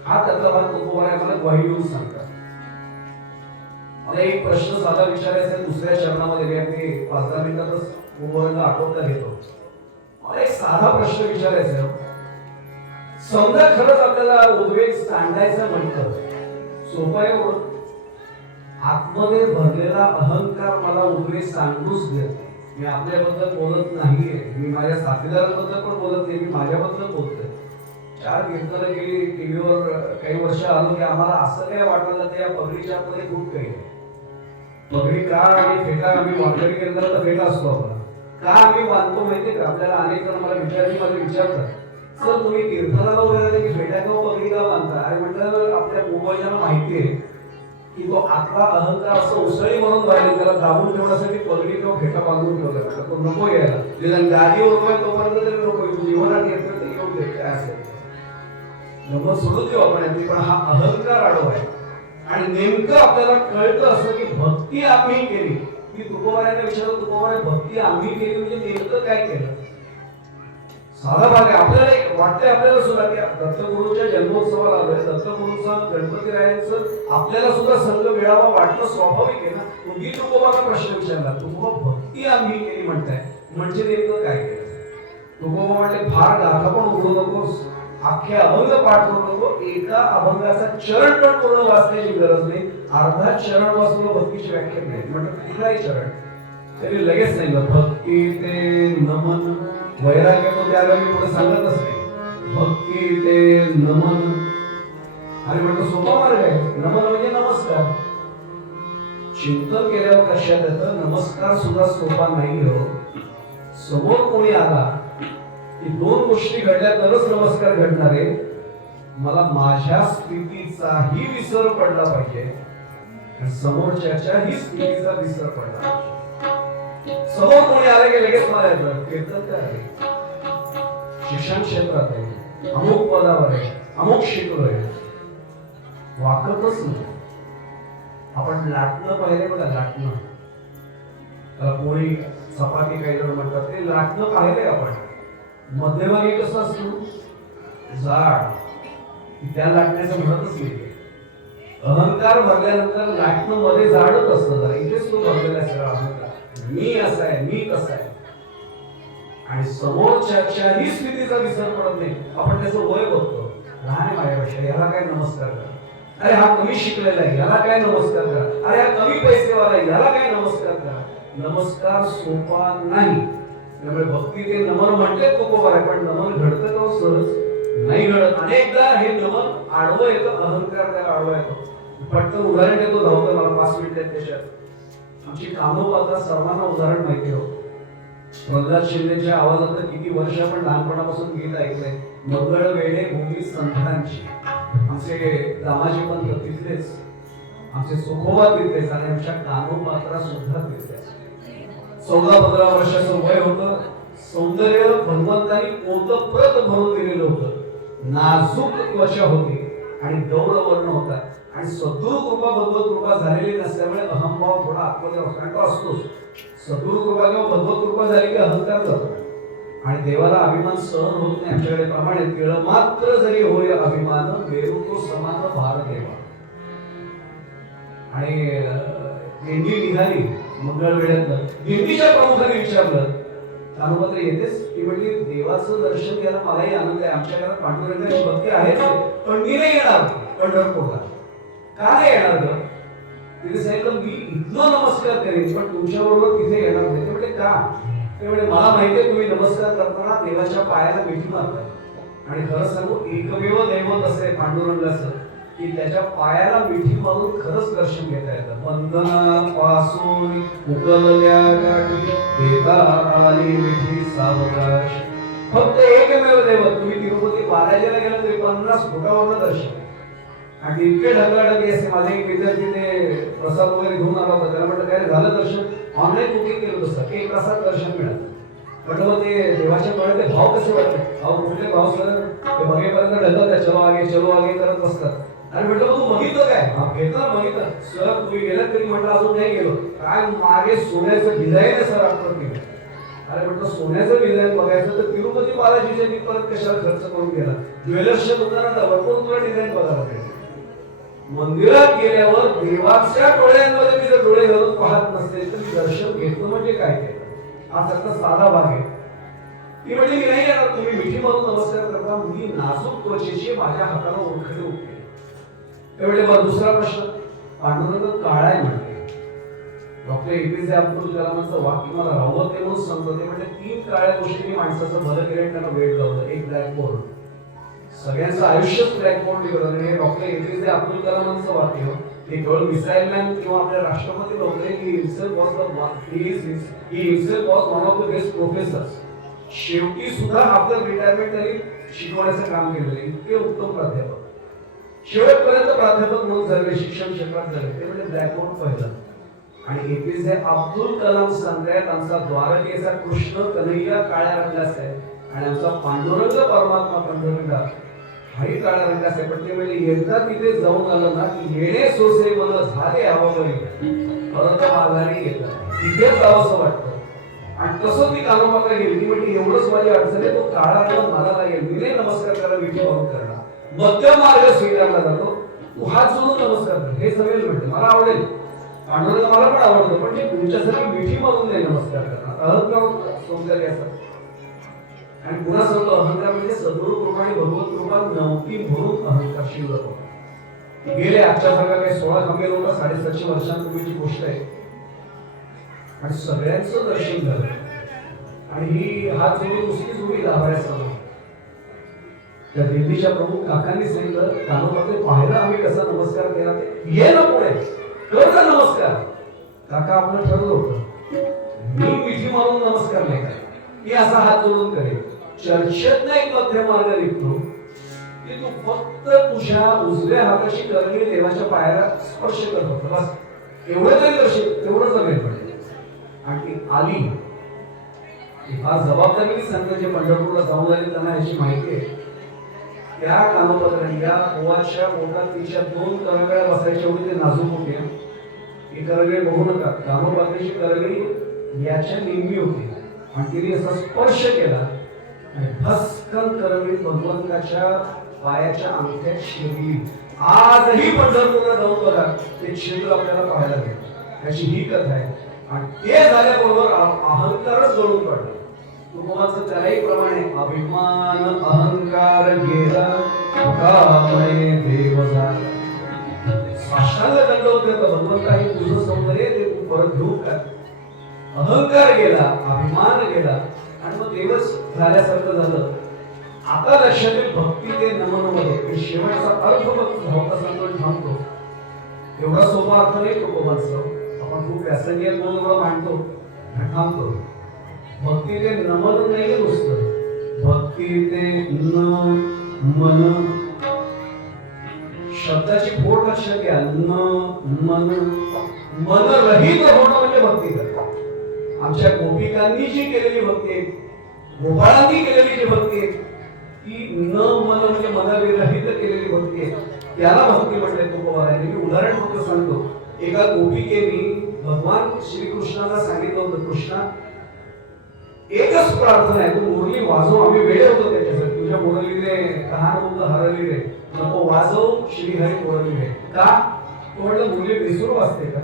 हा त्यातला भाग तुकोबाराय मला ग्वाही देऊन सांगतात मला एक प्रश्न साधा विचारायचा आहे दुसऱ्या चरणामध्ये मी 5-10 मिनिटातच तुकोबारायला आठवता घेतो मला एक साधा प्रश्न विचारायचा आहे समजा खरंच आपल्याला उद्वेग सांडायचं म्हणतं सोपं आहे आतमध्ये भरलेला अहंकार मला उद्वेग सांगूच देत मी आपल्याबद्दल बोलत नाहीये मी माझ्या साथीदारांबद्दल पण बोलत नाही मी माझ्याबद्दल बोलतोय 4 कीर्तनं केली टीव्हीवर काही वर्ष आलो की आम्हाला असं काय वाटलं तर या पगडीच्या आतमध्ये खूप काही पगडी का आणि फेटा आम्ही वाटकरी केंद्रात तर फेटा असतो आपला का आम्ही बांधतो माहितीये का आपल्याला अनेक जण मला विचारतात सर तुम्ही कीर्तनाला वगैरे की फेटा किंवा पगडी का बांधता आणि म्हटलं आपल्या पूर्वजांना माहिती आहे की तो आतला अहंकार असं उसळी म्हणून राहिले त्याला दाबून ठेवण्यासाठी पगडी किंवा फेटा बांधून ठेवला तो नको यायला निदान गादी उडवाय तोपर्यंत तरी नको जीवनात येतो तर येऊ दे काय असेल नंबर सोडून देऊ आपण पण हा अहंकार अडवाय आणि नेमकं आपल्याला कळतं असं की भक्ती आम्ही केली मी तुकोबारायला विचारलं तुकोबाराय भक्ती आम्ही केली म्हणजे नेमकं काय केलं साधा भाग आहे आपल्याला वाटतंय आपल्याला सुद्धा की दत्तगुरूच्या जन्मोत्सवाला आलोय दत्तगुरूचा गणपतीरायांचं आपल्याला सुद्धा संघ मिळावा वाटणं स्वाभाविक आहे ना तुम्ही तुकोबाला प्रश्न विचारला तुकोबा भक्ती आम्ही केली म्हणताय म्हणजे नेमकं काय केलं तुकोबा म्हणले फार गाथा पण उघडू नकोस अख्खे अभंग पाठ करू नको एका अभंगाचा चरण पण पूर्ण वाचण्याची गरज नाही अर्धा चरण वाचून भक्तीची व्याख्या नाही म्हणजे कुठलाही चरण तरी लगेच नाही भक्ती ते नमन वैराग्य तो त्याला मी पुढे सांगतच नाही भक्ती ते नमन आणि म्हणतो सोपा मार्ग आहे नमन म्हणजे नमस्कार चिंतन केल्यावर लक्षात येतं नमस्कार सुद्धा सोपा नाही हो समोर कोणी आला की 2 गोष्टी घडल्या तरच नमस्कार घडणार आहे मला माझ्या स्थितीचाही विसर पडला पाहिजे आणि समोरच्याही स्थितीचा विसर पडला पाहिजे समोर कोणी आलं की लगेच मला येतं कीर्तन काय आहे शिक्षण क्षेत्रात आहे अमुक पदावर आहे अमुक शिकलोय वाकतच नाही आपण लाटणं पाहिले बघा लाटणं त्याला पोळी चपाती काही जण म्हणतात ते लाटणं पाहिलंय आपण मध्यभागी कसं असतो जाड त्या लाटण्याचं म्हणतच नाही अहंकार भरल्यानंतर लाटणं मध्ये जाडच असतं जरा इथेच तो भरलेला आहे सगळा अहंकार मी असा आहे मी कसा आहे आणि समोरच्याही स्थितीचा विसर पडत नाही आपण त्याचं वय बघतो लहान आहे माझ्यापेक्षा याला काय नमस्कार करा अरे हा कमी शिकलेला आहे याला काय नमस्कार करा अरे हा कमी पैसेवाला आहे याला काय नमस्कार करा नमस्कार सोपा नाही. त्यामुळे भक्ती ते नमन म्हटले बरोबर आहे, पण नमन घडतं का सहज नाही घडत. अनेकदा हे नमन आडवं येतं, अहंकार त्याला आडवा येतो. पटकन उदाहरण देतो, धावतं मला 5 मिनिटात त्याच्यात. आमची कामोपात्रा सर्वांना उदाहरण माहिती हो. प्रल्हाद शिंदेच्या आवाजात किती वर्ष आपण लहानपणापासून गीत ऐकलंय. मंगळ वेळे भूमी संतांची. आमचे दामाजी पण तिथलेच, आमचे सुखोबा तिथलेच आणि आमच्या कामोपात्रा सुद्धा तिथलेच. 14-15 वर्षाचं वय होतं. सौंदर्य भगवंतानी ओतप्रत भरून दिलेलं होतं. नाजूक त्वचा होती आणि गौर वर्ण होता. आणि सद्गुरु कृपा भगवत कृपा झालेली नसल्यामुळे अहंभाव थोडा आतमध्ये असतोच. सद्गुरु कृपा किंवा भगवत कृपा झाली की अहंकार जातो आणि देवाला अभिमान सहन होत नाही. आमच्याकडे प्रमाणे तिळ मात्र जरी होय अभिमान, वेरू तो समान भार देवा. आणि दिंडी निघाली मंगळ वेळातलं. दिंडीच्या प्रमुखाने विचारलं, कानोपात्र येतेस? ती म्हणली, देवाचं दर्शन घ्यायला मलाही आनंद आहे. आमच्या घरात पांडुरंगाची भक्ती आहेच, पण मी नाही येणार पंढरपूरला. का नाही येणार ग? तिने सांगितलं, मी इथनं नमस्कार करेन पण तुमच्या बरोबर तिथे येणार नाही. ते म्हणजे का? ते म्हणजे मला माहितीये तुम्ही नमस्कार करताना देवाच्या पायाला मिठी मारतात. आणि खरं सांगू, एकमेव दैवत असे पांडुरंगाचं की त्याच्या पायाला मिठी मारून खरंच दर्शन घेता येतं. वंदनापासून उकलल्या गाठी देता आली मिठी सावकाश. फक्त एकमेव दैवत. तुम्ही तिरुपती बालाजीला गेला तरी 50 फुटावरनं दर्शन. आणि इतके ढगलाढगी असते. माझे एक विद्यार्थी ते प्रसाद वगैरे घेऊन आला होता. त्याला म्हटलं, काय झालं दर्शन? ऑनलाईन बुकिंग केलं होतं, 1 तासात दर्शन मिळालं. म्हटलं मग ते देवाच्या डोळ्यात ते भाव कसे वाटले? भाव कुठले भाव सर? ते बघेपर्यंत ढकलतात, चलो आगे करत बसतात. आणि म्हटलं मग तू बघितलं काय? घेतलं बघितलं सर. तुम्ही गेलात तरी म्हटलं अजून नाही गेलो. काय मागे सोन्याचं डिझाईन आहे सर आकृती. अरे म्हटलं सोन्याचं डिझाईन बघायचं तर तिरुपती बालाजीच्या मी परत कशाला खर्च करून गेला? ज्वेलर्सच्या दुकानात भरपूर तुला डिझाईन बघायला भेटेल. मंदिरात गेल्यावर देवाच्या डोळ्यांमध्ये मी जर डोळे घालून पाहत नसते तर मी दर्शन घेतलं म्हणजे काय केलं? हा फक्त साधा भाग आहे. ती म्हणजे मी नाही येणार. तुम्ही मिठी मारून नमस्कार करता. मी नाजूक त्वचेची माझ्या हाताला ओळखले होते. त्यावेळी बरं, दुसरा प्रश्न. पांडुरंग काळा आहे म्हणते. डॉक्टर APJ अब्दुल कलामांचं वाक्य मला रावत आहे म्हणून समजतं. ते म्हणजे 3 काळ्या गोष्टींनी माणसाचं भलं केलं, त्यांना वेळ लावलं. एक ब्लॅकबोर्ड. सगळ्यांचं आयुष्यच ब्लॅकबोर्ड लिहिलं. हे डॉक्टर APJ अब्दुल कलामांचं वाक्य. ते केवळ मिसाईल मॅन किंवा आपल्या राष्ट्रपती नव्हते की himself was one of the best professors. शेवटी सुद्धा आफ्टर रिटायरमेंट त्यांनी शिकवण्याचं काम केलेलं. इतके उत्तम प्राध्यापक, शेवटपर्यंत प्राध्यापक म्हणून झाले, शिक्षण क्षेत्रात झाले. ते म्हणजे ब्लॅकबोर्ड पहिलं. आणि APJ अब्दुल कलाम सांगतायत, आमचा द्वारकेचा कृष्ण कन्हैया काळ्या रंगाचा आहे आणि आमचा पांडुरंग परमात्मा पंढरपूरला हाही काळ्या रंगाचा आहे. पण ते म्हणजे एकदा तिथे जाऊन आलं ना की येणे सोसे मला झाले हवाबरी परत माघारी येतात. तिथेच जावंसं वाटतं. आणि तसं ती कानोपात्रा गेली. ती म्हणजे एवढंच माझी अडचण आहे, तो काळा रंग मला लागेल. मी नाही नमस्कार करायला मिठी मारून करणार. मध्यम मार्ग स्वीकारला जातो. तू हात जोडून नमस्कार कर, हे सगळे म्हणते. मला आवडेल, पांडुरंग मला पण आवडतं, पण ते तुमच्यासाठी मिठी मारून नाही नमस्कार करणार. अहंकार सौंदर्य असं. आणि पुन्हा सांगतो, अहंकार म्हणजे सद्गुरु कृपा आणि भगवत कृपा नव्हती म्हणून अहंकार शिवत होता. गेले आजच्या सारखा काही 16 खंबे लोक 750 वर्षांपूर्वीची गोष्ट आहे. आणि सगळ्यांचं दर्शन झालं. आणि ही हात जोडून नुसतीच उभी लाभायचं. त्या दिल्लीच्या प्रमुख काकांनी सांगितलं, कानोपात्रे पाहिलं आम्ही कसा नमस्कार केला. ते ये ना पुढे कर ना नमस्कार. काका आपलं ठरलं होतं, मी मिठी मारून नमस्कार नाही करेन, मी असा हात जोडून करेन. चर्चेत एक मध्यम मार्ग निघतो की तू फक्त तुझ्या उजव्या हाताची करंगळी देवाच्या पायाला स्पर्श करत होता. बस एवढं तरी दर्शन, तेवढं जमेल. म्हणजे आणि ती आली. हा जबाबदारी संतांचे पंढरपूरला जाऊन आले त्यांना याची माहिती आहे. त्या कानोपात्रांच्या ओवाच्या पोटात तिच्या 2 करंगळ्या बसायच्या एवढी ते नाजूक होते. ही करंगळी बघू नका, कानोपात्राची करंगळी याच्या निम्मी होती. आणि तिने असा स्पर्श केला आणि भस्कन करंगळी भगवंताच्या पायाच्या अंगठ्यात शिरली. आजही पंढरपूरला जाऊन बघा, ते छिद्र आपल्याला पाहायला मिळतं. याची ही कथा आहे. आणि ते झाल्याबरोबर अहंकारच जळून पडला. तुकोबाचं त्याही प्रमाणे अभिमान अहंकार गेला कामये देव झाला. साष्टांग दंड होते, भगवंता हे तुझं सौंदर्य ते तू परत घेऊ का? अहंकार गेला, अभिमान गेला आणि मग देवच झाल्यासारखं झालं. आता लक्षात येईल भक्ती ते नमन मध्ये शेवटचा अर्थ भावता सांगतो थांबतो. एवढा सोपा अर्थ नाही तुकोबांचा. आपण खूप व्यासंगी बोलून मांडतो थांबतो. भक्ती ते नमन नाही नुसतं, भक्ती ते न मन शब्दाची फोड लक्षात घ्या. न मन मन रहित होणं म्हणजे भक्ती करणे. आमच्या गोपिकांनी जी केलेली भक्ती आहे, गोपाळांनी केलेली जी भक्ती आहे ती न मन म्हणजे मनविरहित केलेली भक्ती आहे. त्याला भक्ती म्हटले तुकोबारायांनी. मी उदाहरण फक्त सांगतो. एका गोपिकेने भगवान श्रीकृष्णाला सांगितलं होतं, कृष्णा एकच प्रार्थना आहे, तू मुरली वाजव. आम्ही वेळ होतो त्याच्यासाठी. तुझ्या मुरलीने तहान मुलं हरली रे, नको वाजव, श्रीहरी मुरली रे. का? तो म्हटलं मुरली बेसूर वाजते का?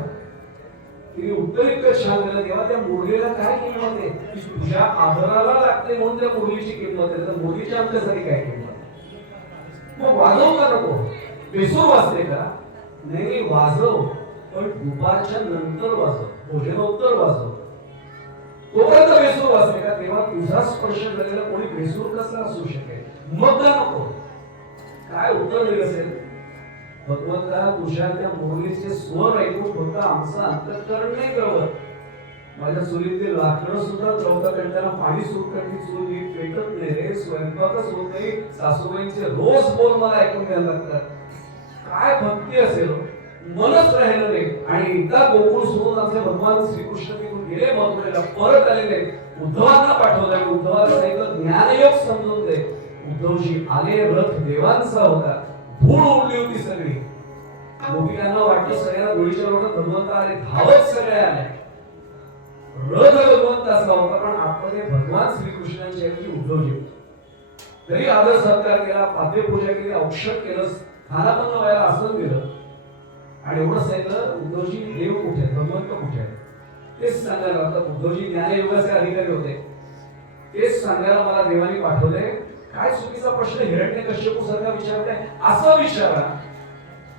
तिने उत्तर इतकं छान दिलं. तेव्हा त्या मुरलीला काय किंमत आहे? तुझ्या आदराला लागते म्हणून त्या मुरलीची किंमत आहे, तर मुरलीच्या आमच्यासाठी काय किंमत? मग वाजव का नको? बेसूर वाजते का? नाही वाजव, पण दुपारच्या नंतर वाजव, भोजनोत्तर वाजव. तोपर्यंत बेसूर वाजते का? तेव्हा तुझा स्पर्श झालेला कोणी बेसूर कसा असू शकेल? मग का नको? काय उत्तर दिलं असेल? भगवंता तुझ्या त्या मुरलीचे स्वर ऐकून फक्त आमचं अंतःकरण नाही करवत, माझ्या चुलीतील लाकडं सुद्धा द्रवता कंटाला पाणी सुटतं, ती चूल नीट पेटत नाही रे, स्वयंपाकच होत नाही. सासूबाईंचे रोज बोल मला ऐकून घ्यायला लागतात. काय भक्ती असेल? मनच राहिलं नाही. आणि एकदा गोकुळ सोडून आमचे भगवान श्रीकृष्ण तिथून गेले, मथुरेला परत आलेले. उद्धवांना पाठवलं. उद्धवाला सांगितलं ज्ञानयोग समजून दे. उद्धवजी आले. रथ देवांचा होता, धूळ उडली होती सगळी. गोपिकांना वाटलं सगळ्यांना गोळीच्या रोडात भगवंत आले, धावत सगळ्या आल्या. रथ भगवंत असा होता, पण आतमध्ये भगवान श्रीकृष्णांची ऐवजी उद्धवजी. तरी आदर सत्कार केला, पाद्यपूजा केली, औक्षण केलं, खानापन्न व्हायला आसन दिलं. आणि एवढं सांगितलं उद्धवजी देव कुठे, भगवंत कुठे आहे तेच सांगायला. आता उद्धवजी ज्ञानयोगाचे अधिकारी होते, तेच सांगायला मला देवाने पाठवले. काय चुकीचा प्रश्न हिरण्यकश्यपू सारखा विचारताय? असं विचारा.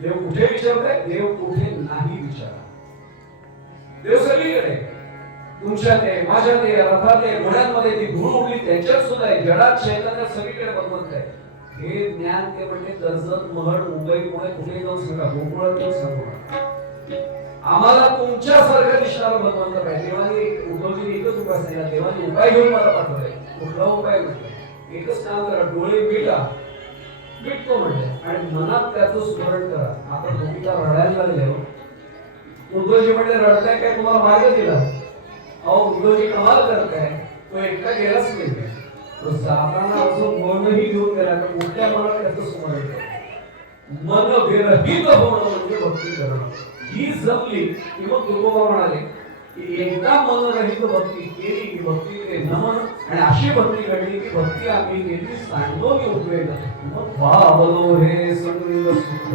देव कुठे विचारताय? देव कुठे नाही विचारा. देव सगळीकडे, तुमच्यात आहे, माझ्यात आहे, रथात आहे, घोड्यांमध्ये ती धूळ उडली त्याच्यात सुद्धा आहे, जडात चैतन्यात सगळीकडे भगवंत आहे. हे ज्ञान ते म्हणजे कर्जत, महड, मुंबई, पुणे कुठे जाऊन सांगा, गोकुळात जाऊन सांगू. आम्हाला तुमच्यासारखं दिसणारा भगवंत पाहिजे. देवाने उद्धवजीने एकच उपाय सांगितला. देवाने उपाय घेऊन मला पाठवलाय. कुठला उपाय म्हटलं? एकच काम करा, डोळे मिटा, मिटतो म्हटले, आणि मनात त्याचं स्मरण करा. आता गोपिका रडायला लागले. उद्धवजी म्हटले रडताय काय, तुम्हाला मार्ग दिला? अहो उद्धवजी कमाल करताय, तो एकटा गेलाच नाही. तो जाताना असं मनही घेऊन गेला, तर मोठ्या मनात त्याचं स्मरण करा. मन विरहित होणं म्हणजे भक्ती करणं. ही जमली की मग तुकोबा म्हणाले की एकदा मन रहित भक्ती केली की भक्ती ते नमन. आणि अशी भक्ती घडली की भक्ती आम्ही केली सांडलो की उपयोग, मग भावलो हे संग सुख.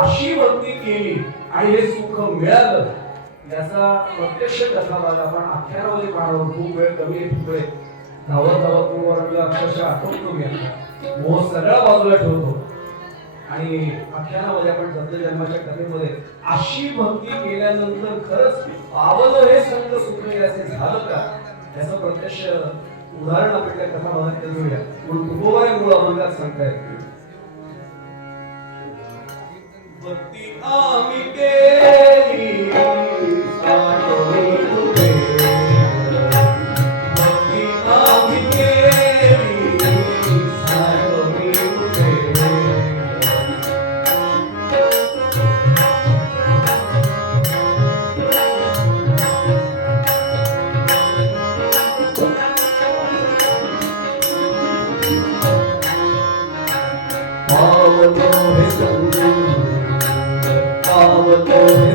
अशी भक्ती केली आणि हे सुख मिळालं, याचा प्रत्यक्ष कथा बघा. आपण आख्यानामध्ये पाहतो, खूप वेळ कमी फुकळे धावत धावत पूर्वरंगला अक्षरशः आठवतो घ्या, मोह सगळा बाजूला ठेवतो. आणि आख्यानामध्ये आपण दत्त जन्माच्या कथेमध्ये अशी भक्ती केल्यानंतर खरंच पावलं हे संत सुख असे झालं का, याचं प्रत्यक्ष उदाहरण आपण त्या कथा भागात घेऊया. म्हणून तुकोबा या मूळ अभंगात सांगतायत, भक्ती आम्ही केली साठवली तुझे, भक्ती आम्ही केली साठवली तुझे. पावलो हे संग, पावलो हे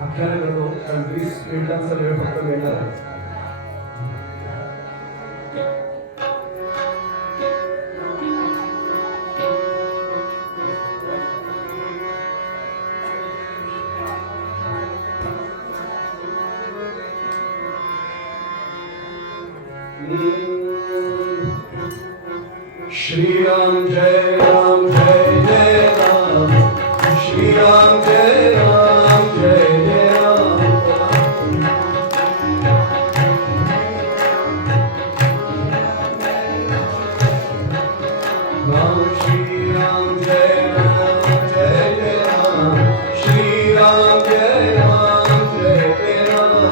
आख्यान करतो कारण 20 मिनिटांचा वेळ फक्त मिळणार आहे. श्री राम जय राम जय जय राम श्री राम जय राम जय जय राम राम श्री राम जय राम जय जय राम श्री राम जय राम जय जय राम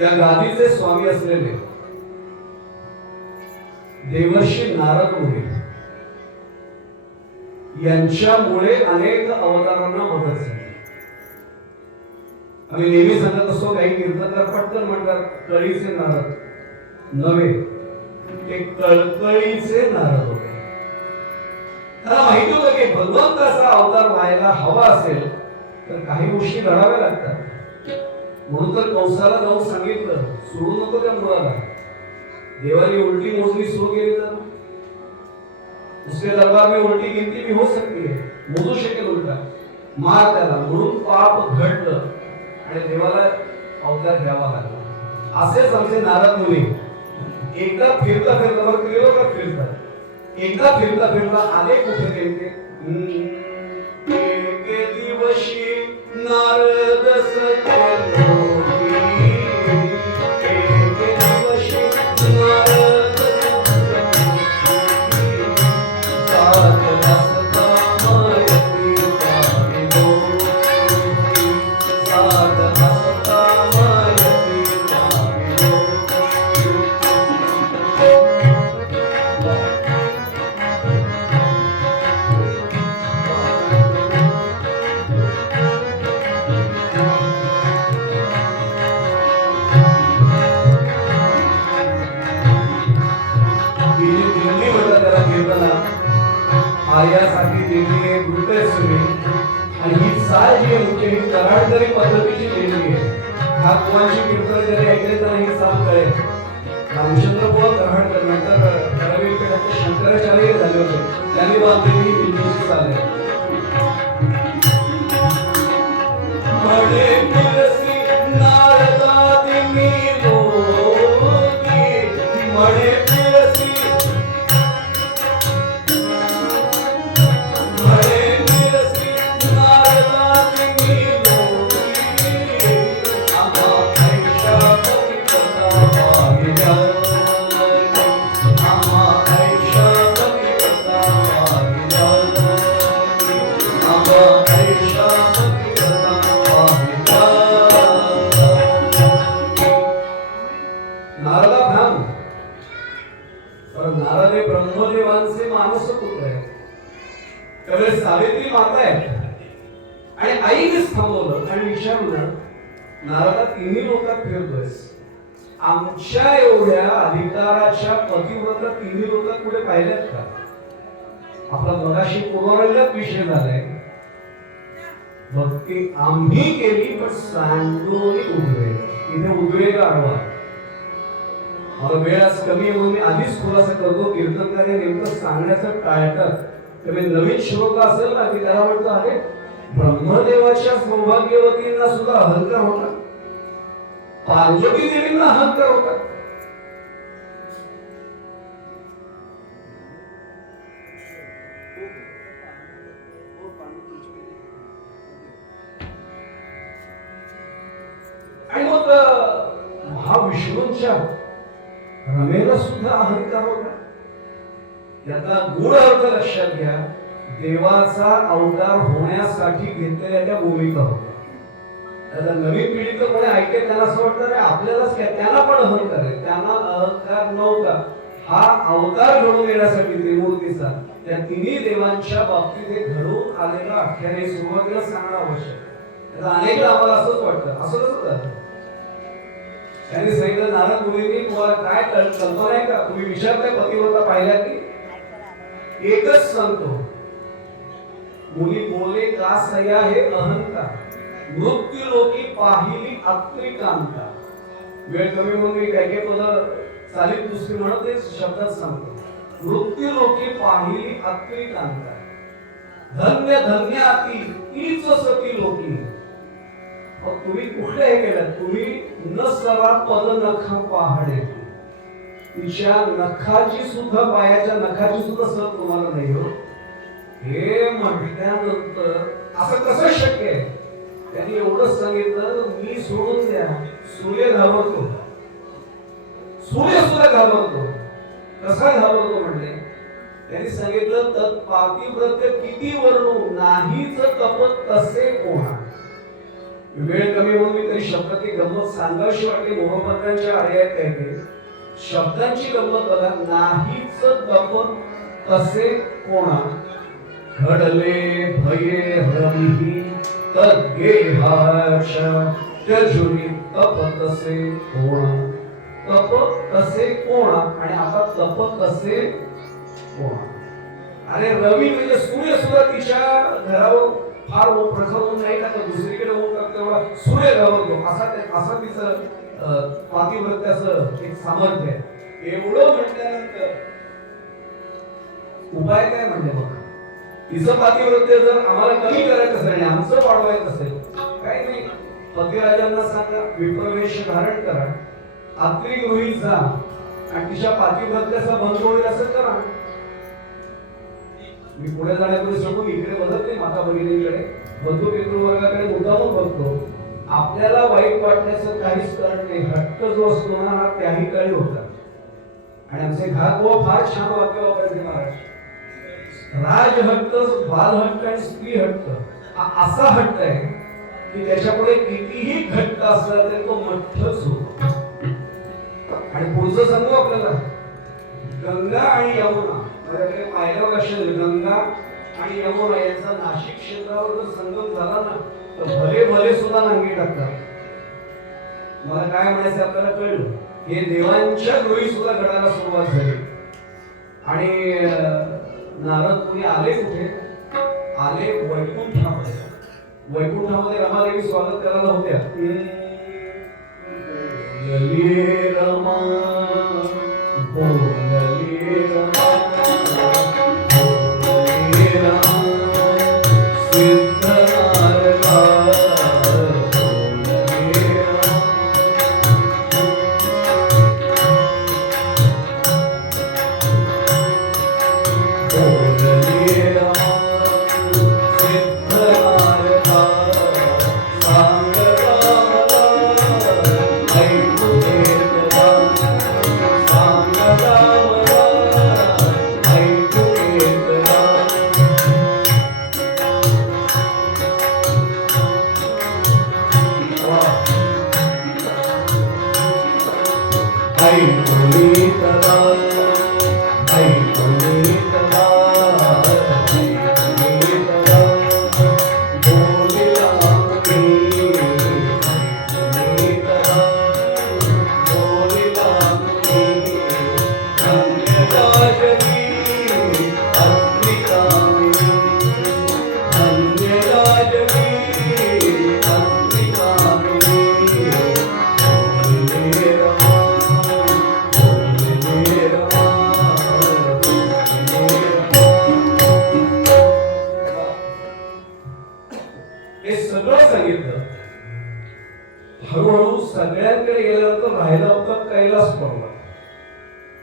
या गादीचे स्वामी असलेले देवर्षी नारद मुनी यांच्यामुळे अनेक अवतारांना मदत झाली. आम्ही नेहमी सांगत असतो काही कीर्तनकार पटकन म्हणतात कळीचे नारद नव्हे, ते कळकळीचे नारद होते. त्यांना माहिती होतं की भगवंताचा अवतार व्हायला हवा असेल तर काही गोष्टी घडाव्या लागतात. म्हणून तर कंसाला जाऊन सांगितलं सोडू नको त्या मुलाला. देवाने उलटी मोजणी सुरू केली तर उसके दरबार में उलटी गिनती भी हो सकती है, मोजू शकेल उलटा मार त्याला. म्हणून पाप घडलं आणि देवाला अवतार घ्यावा लागला. असेच आमचे नारद मुनी एकदा फिरता फिरता बरं त्रिलोकात फिरतात. एकदा फिरता फिरता आले कुठे गेले. एके दिवशी नारद आर्यासाठी देणगी आहे आणि ही साय जी आहे ही कराडकरी पद्धतीची देणगी आहे. ह्या बुवांची कीर्तन जरी ऐकले तर ही साथ कळेल. रामचंद्र बुवा कराडकर नंतर ठराविक पेठाचे शंकराचार्य झाले होते. त्यांनी बांधलेली ही दिंडीची चाल आहे. मळे पिरसी नारदादी लोकी, मळे पिरसी, मळे पिरसी नारदादी लोकी, आम्हा ऐशा कविता पाहिल्या, आम्हा ऐशा कविता पाहिल्या, आम्हा ऐशा नारद हे ब्रह्मदेवांचे मानस पुत्र आहे. त्यावेळेस सावित्री माता आहे आणि आईनेच थांबवलं आणि विचारलं, नारदा तिन्ही लोकात फिरतोयस, आमच्या एवढ्या अधिकाराच्या पतिव्रता तिन्ही लोकात पुढे पाहिल्यात का? आपला मगाशी पुनर्गत विषय झालाय. भक्ती आम्ही केली पण सांडोनी उद्वेग, इथे उद्वेग आडवा. मला वेळ आज कमी आहे म्हणून मी आधीच खुलासा करतो. कीर्तनकार हे नेमकं सांगण्याचं टाळतात. त्यामुळे नवीन श्रोता असेल ना की त्याला वाटतं, अरे ब्रह्मदेवाच्या सौभाग्यवतींना सुद्धा अहंकार होता, पार्वती देवींना अहंकार होता. आणि मग महाविष्णूंच्या रमेला सुद्धा अहंकार होता. याचा गूढ अर्थ लक्षात घ्या. देवाचा अवतार होण्यासाठी घेतलेल्या त्या भूमिका होत्या. आता नवीन पिढीचं कोणी ऐकेल त्यांना असं वाटतं आपल्यालाच काय, त्यांना पण अहंकार आहे. त्यांना अहंकार नव्हता. हा अवतार घडून येण्यासाठी त्रिमूर्तीचा त्या तिन्ही देवांच्या बाबतीत हे घडून आलेला आख्यान सुरुवातीला सांगणं आवश्यक. अनेकदा आम्हाला असंच वाटतं, असं कसं झालं. त्यांनी सांगितलं, नारद मुनींनी तुम्हाला काय कल्पना आहे का? तुम्ही विचारताय पतिव्रता पाहिल्या की? एकच सांगतो, मुनी बोले का सया हे अहंकार, मृत्यू लोकी पाहिली अत्रिकांता. वेळ कमी म्हणून मी काय काय पद चालीत दुसरी म्हणत ते शब्दात सांगतो. मृत्यू लोकी पाहिली अत्रिकांता, धन्य धन्य अति तीच सती लोकी. मग तुम्ही कुठे हे केलं? तुम्ही न सवा पद नखा पहाडे, तिच्या नखाची सुद्धा, पायाच्या नखाची सुद्धा सर तुम्हाला नाही हो. हे म्हटल्यानंतर असं कसं शक्य आहे? त्यांनी एवढं सांगितलं, मी सोडून द्या, सूर्य घाबरतो, सूर्य सुद्धा घाबरतो. कसा घाबरतो म्हणले? त्यांनी सांगितलं, तत्पातिव्रत्य किती वर्णू नाहीच तपत तसे कोणा. वेळ कमी म्हणून मी तरी शब्दाची गंमत सांगावीशी वाटली. मोहम्मदांच्या आर्यात काय ते शब्दांची गंमत बघा. नाहीच तपत तसे कोणा, घडले भये हरमिही तद्गेहाक्ष त्यजुनी तप तसे कोणा. तप तसे कोणा आणि आता तप तसे कोणा. अरे रवी म्हणजे सूर्य सुद्धा तिच्या घरावर फार प्रखर होऊन नाही का, दुसरीकडे होऊन का तेवढा सूर्य घाबरतो. असा तिचं पातिव्रत्याचं एक सामर्थ्य आहे. एवढं म्हटल्यानंतर उपाय काय म्हणजे बघ, तिचं पातिव्रत्य जर आम्हाला कमी करायचं असेल, आमचं वाढवायचं असेल, काही नाही, पतिराजांना सांगा विप्रवेश धारण करा, आत्री गृहीत जा आणि तिच्या पातिव्रत्याचा भंग होईल असं करा. मी पुढे जाण्यापूर्वी सांगू, इकडे बघत नाही माता भगिनीकडे, बंधू पितृवर्गाकडे मुद्दामून बघतो. आपल्याला वाईट वाटण्याचं काहीच कारण नाही. हट्ट जो असतो ना हा त्याही काळी होता. आणि आमचे घात फार छान वाक्य वापरायचे महाराज. राजहट्ट, बालहट्ट आणि स्त्री हट्ट हा असा हट्ट आहे की त्याच्यापुढे कितीही घट्ट असला तरी तो मठ्ठच होतो. आणि पुढचं सांगू आपल्याला, गंगा आणि यमुना माझ्याकडे पाहिल्यावर लक्षात, गंगा आणि यमुना यांचा नाशिक क्षेत्रावर जर संगम झाला ना तर भले भले सुद्धा नांगी टाकतात. मला काय म्हणायचं आपल्याला कळलं, हे देवांच्या डोळी सुद्धा घडायला सुरुवात झाली. आणि नारद मुनी आले कुठे? आले वैकुंठामध्ये. वैकुंठामध्ये रमादेवी स्वागत करायला होत्या. रमा बोलली रमा बोलली रमा सिद्ध नारदा बोलली रमा बोलली रमा सिद्ध नारदा हळूहळू सगळ्यांकडे गेल्यानंतर राहिला होता कैलास पर्वत.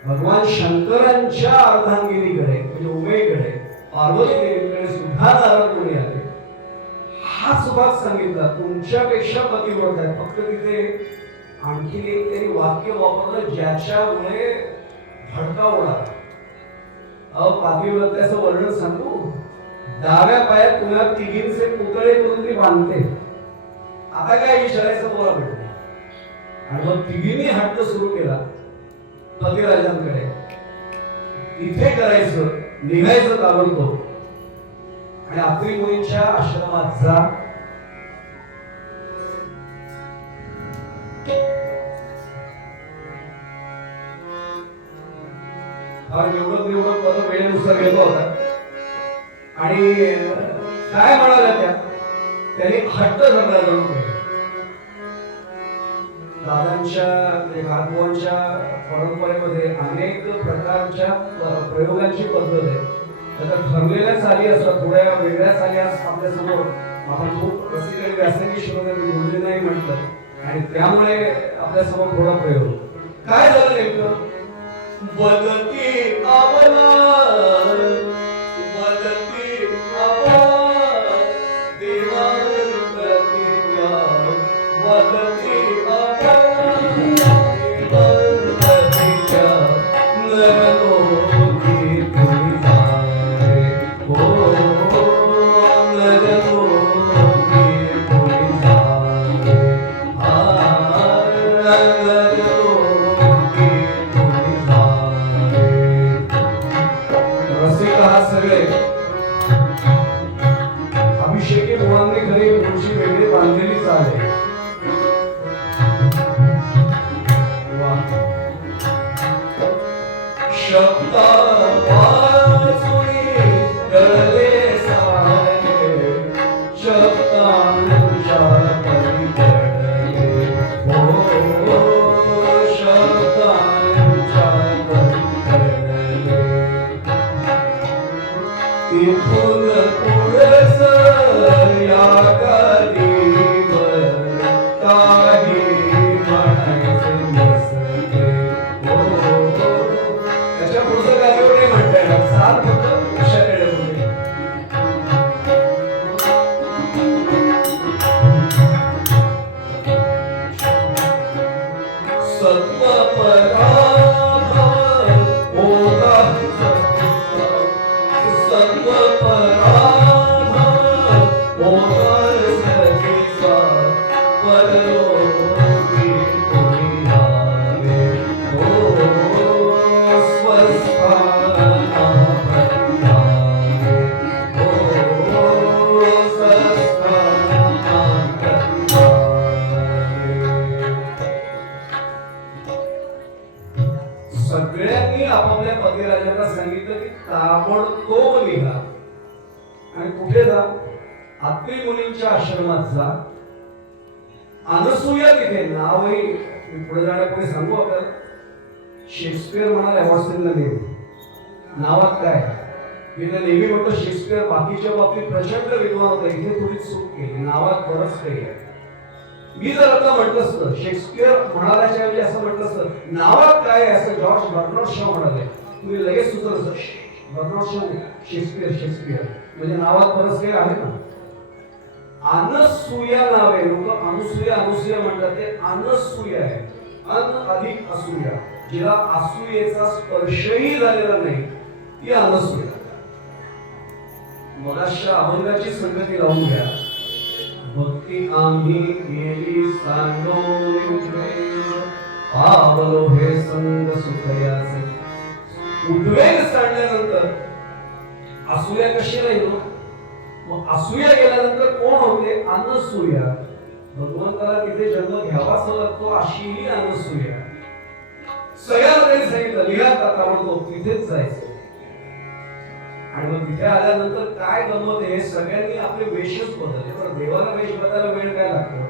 भगवान शंकरांच्या अर्धांगिनीकडे म्हणजे उमेकडे पार्वती देवीकडे सुद्धा नारद मुनी आले. हाच भाग सांगितला तुमच्यापेक्षा पतिव्रत आहे. फक्त तिथे आणखी एक त्यांनी वाक्य वापरलं ज्याच्यामुळे भडका होणार. पातिव्रत्याचं वर्णन सांगू. डाव्या पायात पुन्हा तिघींचे पुतळे करून ती बांधते. आता काय विचारायचं बोला भेटले. आणि मग तिघींनी हट्ट सुरू केला पतिराजांकडे. इथे करायचं निघायचं ताबडतोब आणि अत्रि मुनींच्या आश्रमात जा. निवडत पद वेळेनुसार गेलो होता आणि काय म्हणाल्या त्या त्यांनी हट्ट धरला. दादांच्या घातवांच्या परंपरेमध्ये अनेक प्रकारच्या प्रयोगांची पद्धत आहे. त्याच्या ठरलेल्या चाली असतात, थोड्या वेगळ्या चाली आपल्या समोर आपण खूप रसिक व्यासंगी श्रोते बोलले नाही म्हटलं आणि त्यामुळे आपल्या समोर थोडा प्रयोग. काय झालं नेमकं. वदती आवला वदती आवला देवान प्रतिज्ञा वदती आवला देवान प्रतिज्ञा नरलोकी पुरी जाए हो नरलोकी पुरी जाए सगळे अभिषेकी मुलांनी घरी मुळशी वेगळी बांधलेली चाले. शब्दा वाचुनी गले सारे शब्दांच्या पलीकडे हो शब्दांच्या पलीकडे इथून पुढच या गलीवर काही म्हणायचं नसते हो. त्याच्या पुढचं काय एवढे म्हणताय ना चाल फक्त अशाकडे होते. सत्व पराध होता सत्व पराध होता सखीचा परलोकी कोणी आले हो स्वस्थाना भक्ताने हो स्वस्थाना सगळ्यांनी आपापल्या पतिराजांना सांगितलं की ताबडतोब निघा आणि कुठे जा. अत्रि मुनींच्या आश्रमात जा. अनसूया तिथे नावही मी पुढे जाण्यापूर्वी सांगू आपल्याला, शेक्सपियर म्हणाला वॉटसनला नेहमी नावात काय, मी तर नेहमी म्हणतो शेक्सपियर बाकीच्या बाबतीत प्रचंड विद्वान होता, इथे थोडी चूक केली, नावात बरंच काही आहे. मी जर आता म्हटलं असतं शेक्सपियर म्हणाल्याच्या ऐवजी असं म्हटलं असतं नावात काय आहे असं जॉर्ज बर्नार्ड शॉ म्हणाले, तुम्ही लगेच सुचलं असतं बर्नार्ड शॉ शेक्सपियर म्हणजे नावात बरंच काही आहे ना. अनसूया नाव आहे, लोक अनुसूया म्हणतात, ते अनसूया आहे. अन अधिक असूया, जिला असूयेचा स्पर्शही झालेला नाही ती अनसूया. मगाशी अभंगाची संगती लावून घ्या. भक्ती आम्ही केली सांगून पावलो हे संग सुखयाचे. उद्वेग सांडल्यानंतर असूया कशी राहील, मग असूया गेल्यानंतर कोण होते, अनसूया. भगवंताला तिथे जन्म घ्यावाच लागतो अशी ही अनसूया. सगळ्यांना त्यांनी सांगितलं लिहा ताबडतोब तिथेच जायचं. आणि मग तिथे आल्यानंतर काय गमत आहे, सगळ्यांनी आपले वेशच बदलले. पण देवाला वेश बदलायला वेळ काय लागतो.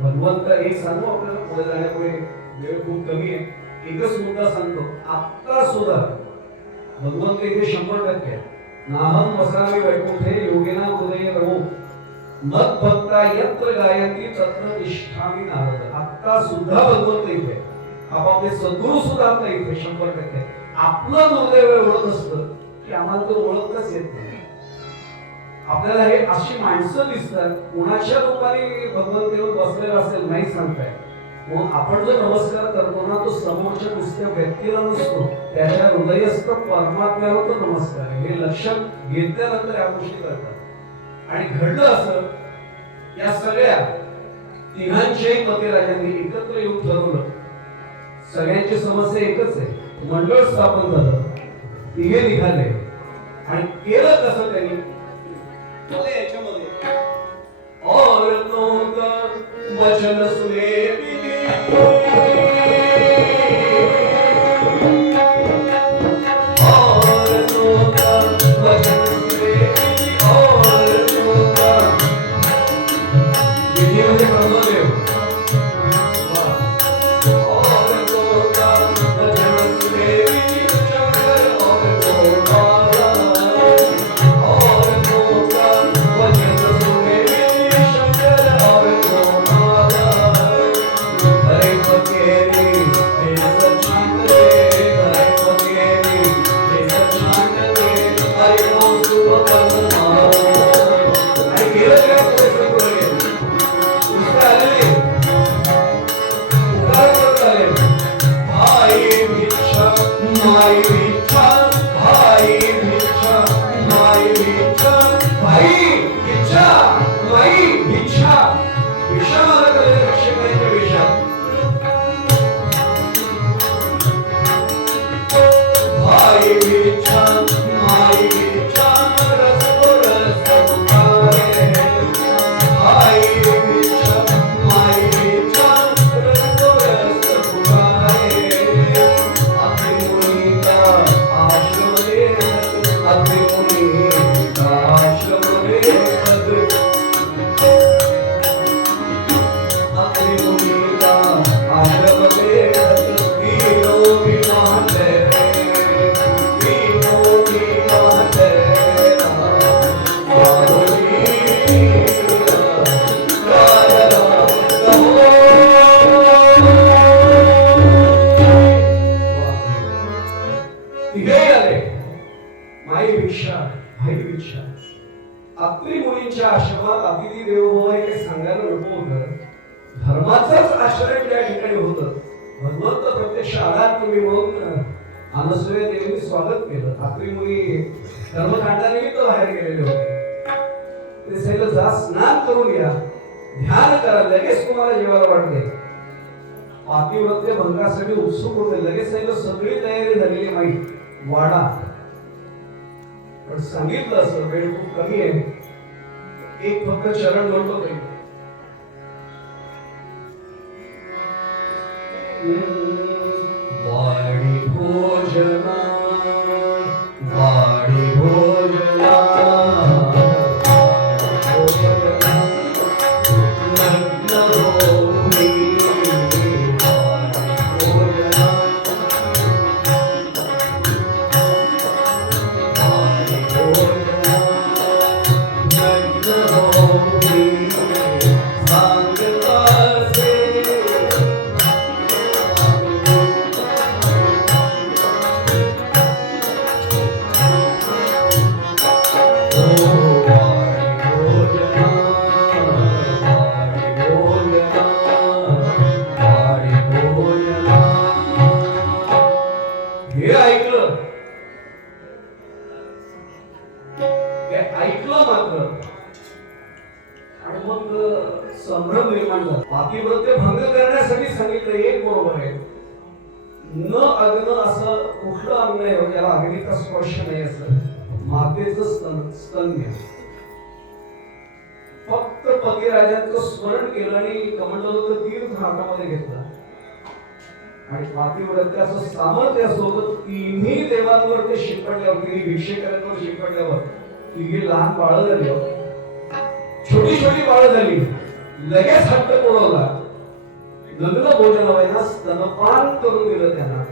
भगवंत एक सांगू आपल्याला पुढे जाण्यापुढे, वेळ खूप कमी आहे, एकच मुद्दा सांगतो. आता सुद्धा भगवंत इथे 100% नाहम वसामी वैकुंठे योगिना उदय रमो मत भक्ता यत्र गायती तत्र तिष्ठामि नारद. आता सुद्धा भगवंत इथे, आपापले सद्गुरू सुद्धा आता इथे 100%. आपलं दुर्दैव एवढंच असतं की आम्हाला तो ओळखताच येत नाही. आपल्याला हे अशी माणसं दिसतात, कोणाच्या रूपाने भगवंत येऊन बसलेला असेल नाही सांगताय. मग आपण जो नमस्कार करतो ना, तो समोरच्या नुसत्या व्यक्तीला नसतो, त्याच्या हृदयस्थ परमात्म्याला तो नमस्कार आहे. हे लक्षात घेतल्यानंतर या गोष्टी करतात. आणि घडलं असं, या सगळ्या तिघांच्याही पतिराजांनी एकत्र येऊन ठरवलं, सगळ्यांची समस्या एकच आहे, मंडळ स्थापन झालं, तिघे निघाले. आणि केलं कसं त्यांनी, याच्यामध्ये और लोक वचन सुने अत्री मुनींच्या आश्रमात अतिथी देवो भव हे सांगायला नको होतं. धर्माचंच आश्रय त्या ठिकाणी होतं. भगवंत प्रत्यक्ष आलात तुम्ही म्हणून अनसूया देवीने स्वागत केलं. अत्री मुनी कर्मकांडानिमित्त बाहेर गेलेले होते. ते सांगितलं जा स्नान करून या, ध्यान करा, लगेच तुम्हाला जेवायला वाटले. पातिव्रत्य भंगासाठी उत्सुक होते. लगेच सांगितलं सगळी तयारी झालेली माहीत वाडा. पण सांगितलं असं वेळ खूप कमी आहे, एक फक्त चरण म्हणतो तरी वाडी भोजना वाडी भोजना लग्न संभ्रम निर्माण झाला. पातिव्रत्य भंग करण्यासाठी सांगितलं एक बरोबर आहे. न अग्न असं कुठलं अंग नाही ज्याला अग्नीचा स्पर्श नाही असं मातेचं स्तन्य. फक्त पतिराजांचं स्मरण केलं आणि कमंडलूचं तीर्थ हातामध्ये घेतला आणि पातिव्रत्याचं सामर्थ्य असं तिन्ही देवांवर ते शिंपडल्यावर तिन्ही भिक्षेकरांवर शिंपडल्यावर तिघी लहान बाळं झाली, छोटी छोटी बाळं झाली. लगेच हट्ट पुरवला. लग्न भोजनावयाला स्तनपान करून दिलं त्यांना.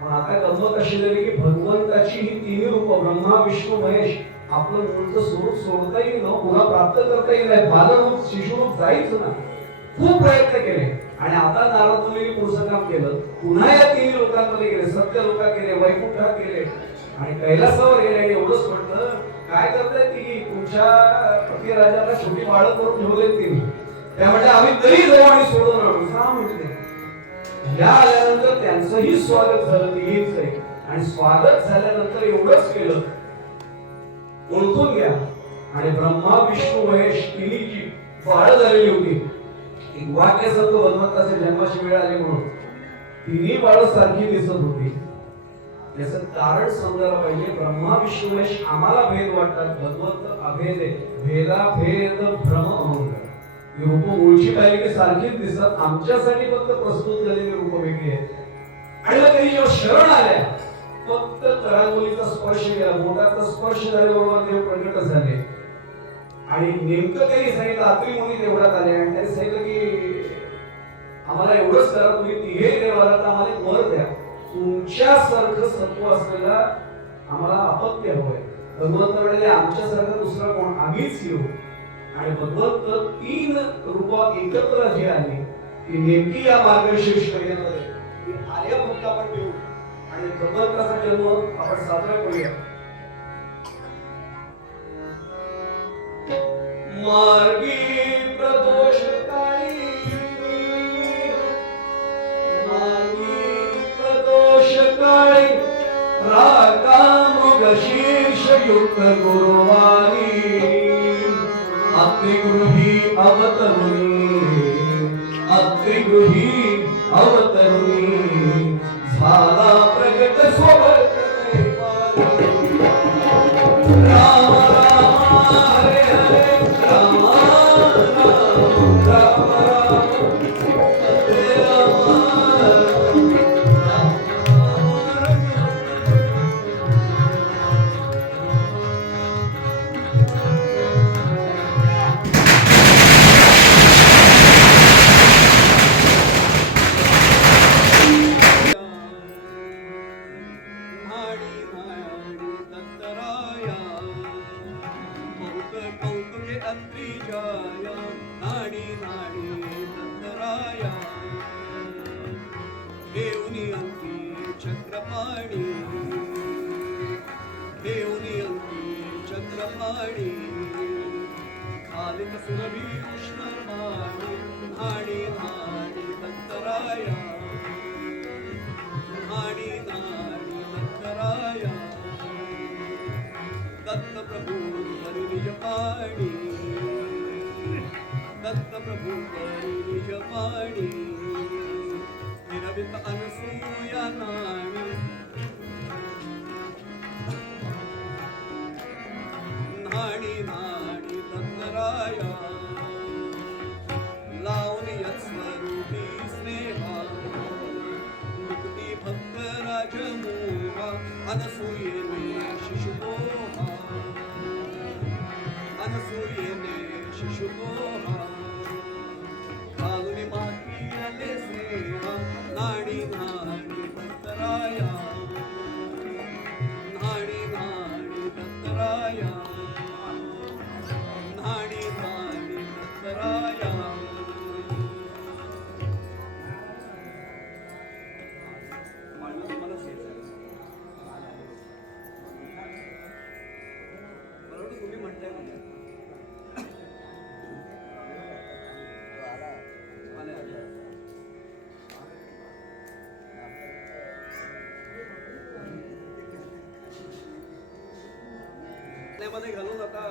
पण आता गंमत अशी झाली की भगवंताची ही तिन्ही रूप ब्रह्मा विष्णू महेश आपलं मूळचं स्वरूप सोडता येईल ना, पुन्हा प्राप्त करता येईल नाही. बालरूप शिशुरूप जाईच ना. खूप प्रयत्न केले आणि आता नारद मुनींनी पुढचं काम केलं. पुन्हा या तिन्ही लोकांमध्ये गेले, सत्य लोकात गेले, वैकुंठात गेले आणि कैलासावर गेले आणि एवढंच म्हटलं काय करताय ती तुमच्या पतिराजाला छोटी बाळं करून ठेवले तिने. त्या म्हणजे आम्ही तरी जाऊ आणि सोडून आणू का म्हटले. या आल्यानंतर त्यांचंही स्वागत झालं तिघींच आणि स्वागत झाल्यानंतर एवढंच केलं ओळखून घ्या. आणि ब्रह्मा विष्णू महेश तिन्ही जी बाळं झालेली होती, एक वाक्य सांगतो भगवंताच्या जन्माची वेळ आली म्हणून तिन्ही बाळं सारखी दिसत होती. याचं कारण समजायला पाहिजे. ब्रह्मा विष्णू महेश आम्हाला भेद वाटतात, भगवंत अभेद आहे. भेदा भेद भ्रम म्हणून रूप मूळची पाहिली की सारखीच दिसतात, आमच्यासाठी फक्त प्रस्तुत झालेली रूप वेगळी आहेत. आणि मग त्यांनी जेव्हा शरण आल्या फक्त करांगोलीचा स्पर्श केला, बोटाचा स्पर्श झाल्याबरोबर देव प्रकट झाले. आणि नेमकं त्यांनी सांगितलं अत्री मुनी देवळात आले आणि त्यांनी सांगितलं की आम्हाला एवढंच करा, तुम्ही तिघे देवाला तर आम्हाला एक वर द्या. तुमच्यासारखं सत्व असलेला आम्हाला अपत्य हवंय. भगवंत म्हणाले आमच्यासारखं दुसरा कोण, आम्हीच येऊ. आणि भगवंत तीन रूप एकत्र जी आली ती नेमकी या मार्गशीर्ष महिन्यामध्ये आर्यभक्त आपण घेऊ आणि भगवंताचा जन्म आपण साजरा करूया. मार्गी प्रदोष काळी, मार्गी प्रदोष काळी राका मृग शीर्ष युक्त गुरुवारी अत्रिगृही अवतरुणी, अत्रिगृही अवतरुणी झाला प्रगट सोबत राम राम हरे हरे राम राम राम हरे चक्रपाणी खालिक सुरभी कृष्णपाणी नाडी नाडी दत्तराया, नाडी नाडी दत्तराया दत्त प्रभू हरि निज पाणी, दत्त प्रभू हरि निज पाणी निरवित अनसूया नाणी नाडी नाडी दत्तराया लावणी यत्स्वरूपी स्नेहा मुक्ती भक्त राजमोहा अनसूयेने शिशुपोहा, अनसूयेने शिशुपोहा घालून माती आले स्नेहा नाडी नाडी दत्तराया, नाडी नाडी दत्तराया, नाडी नाडी दत्तराया. तुम्ही म्हणताय मध्ये घालून आता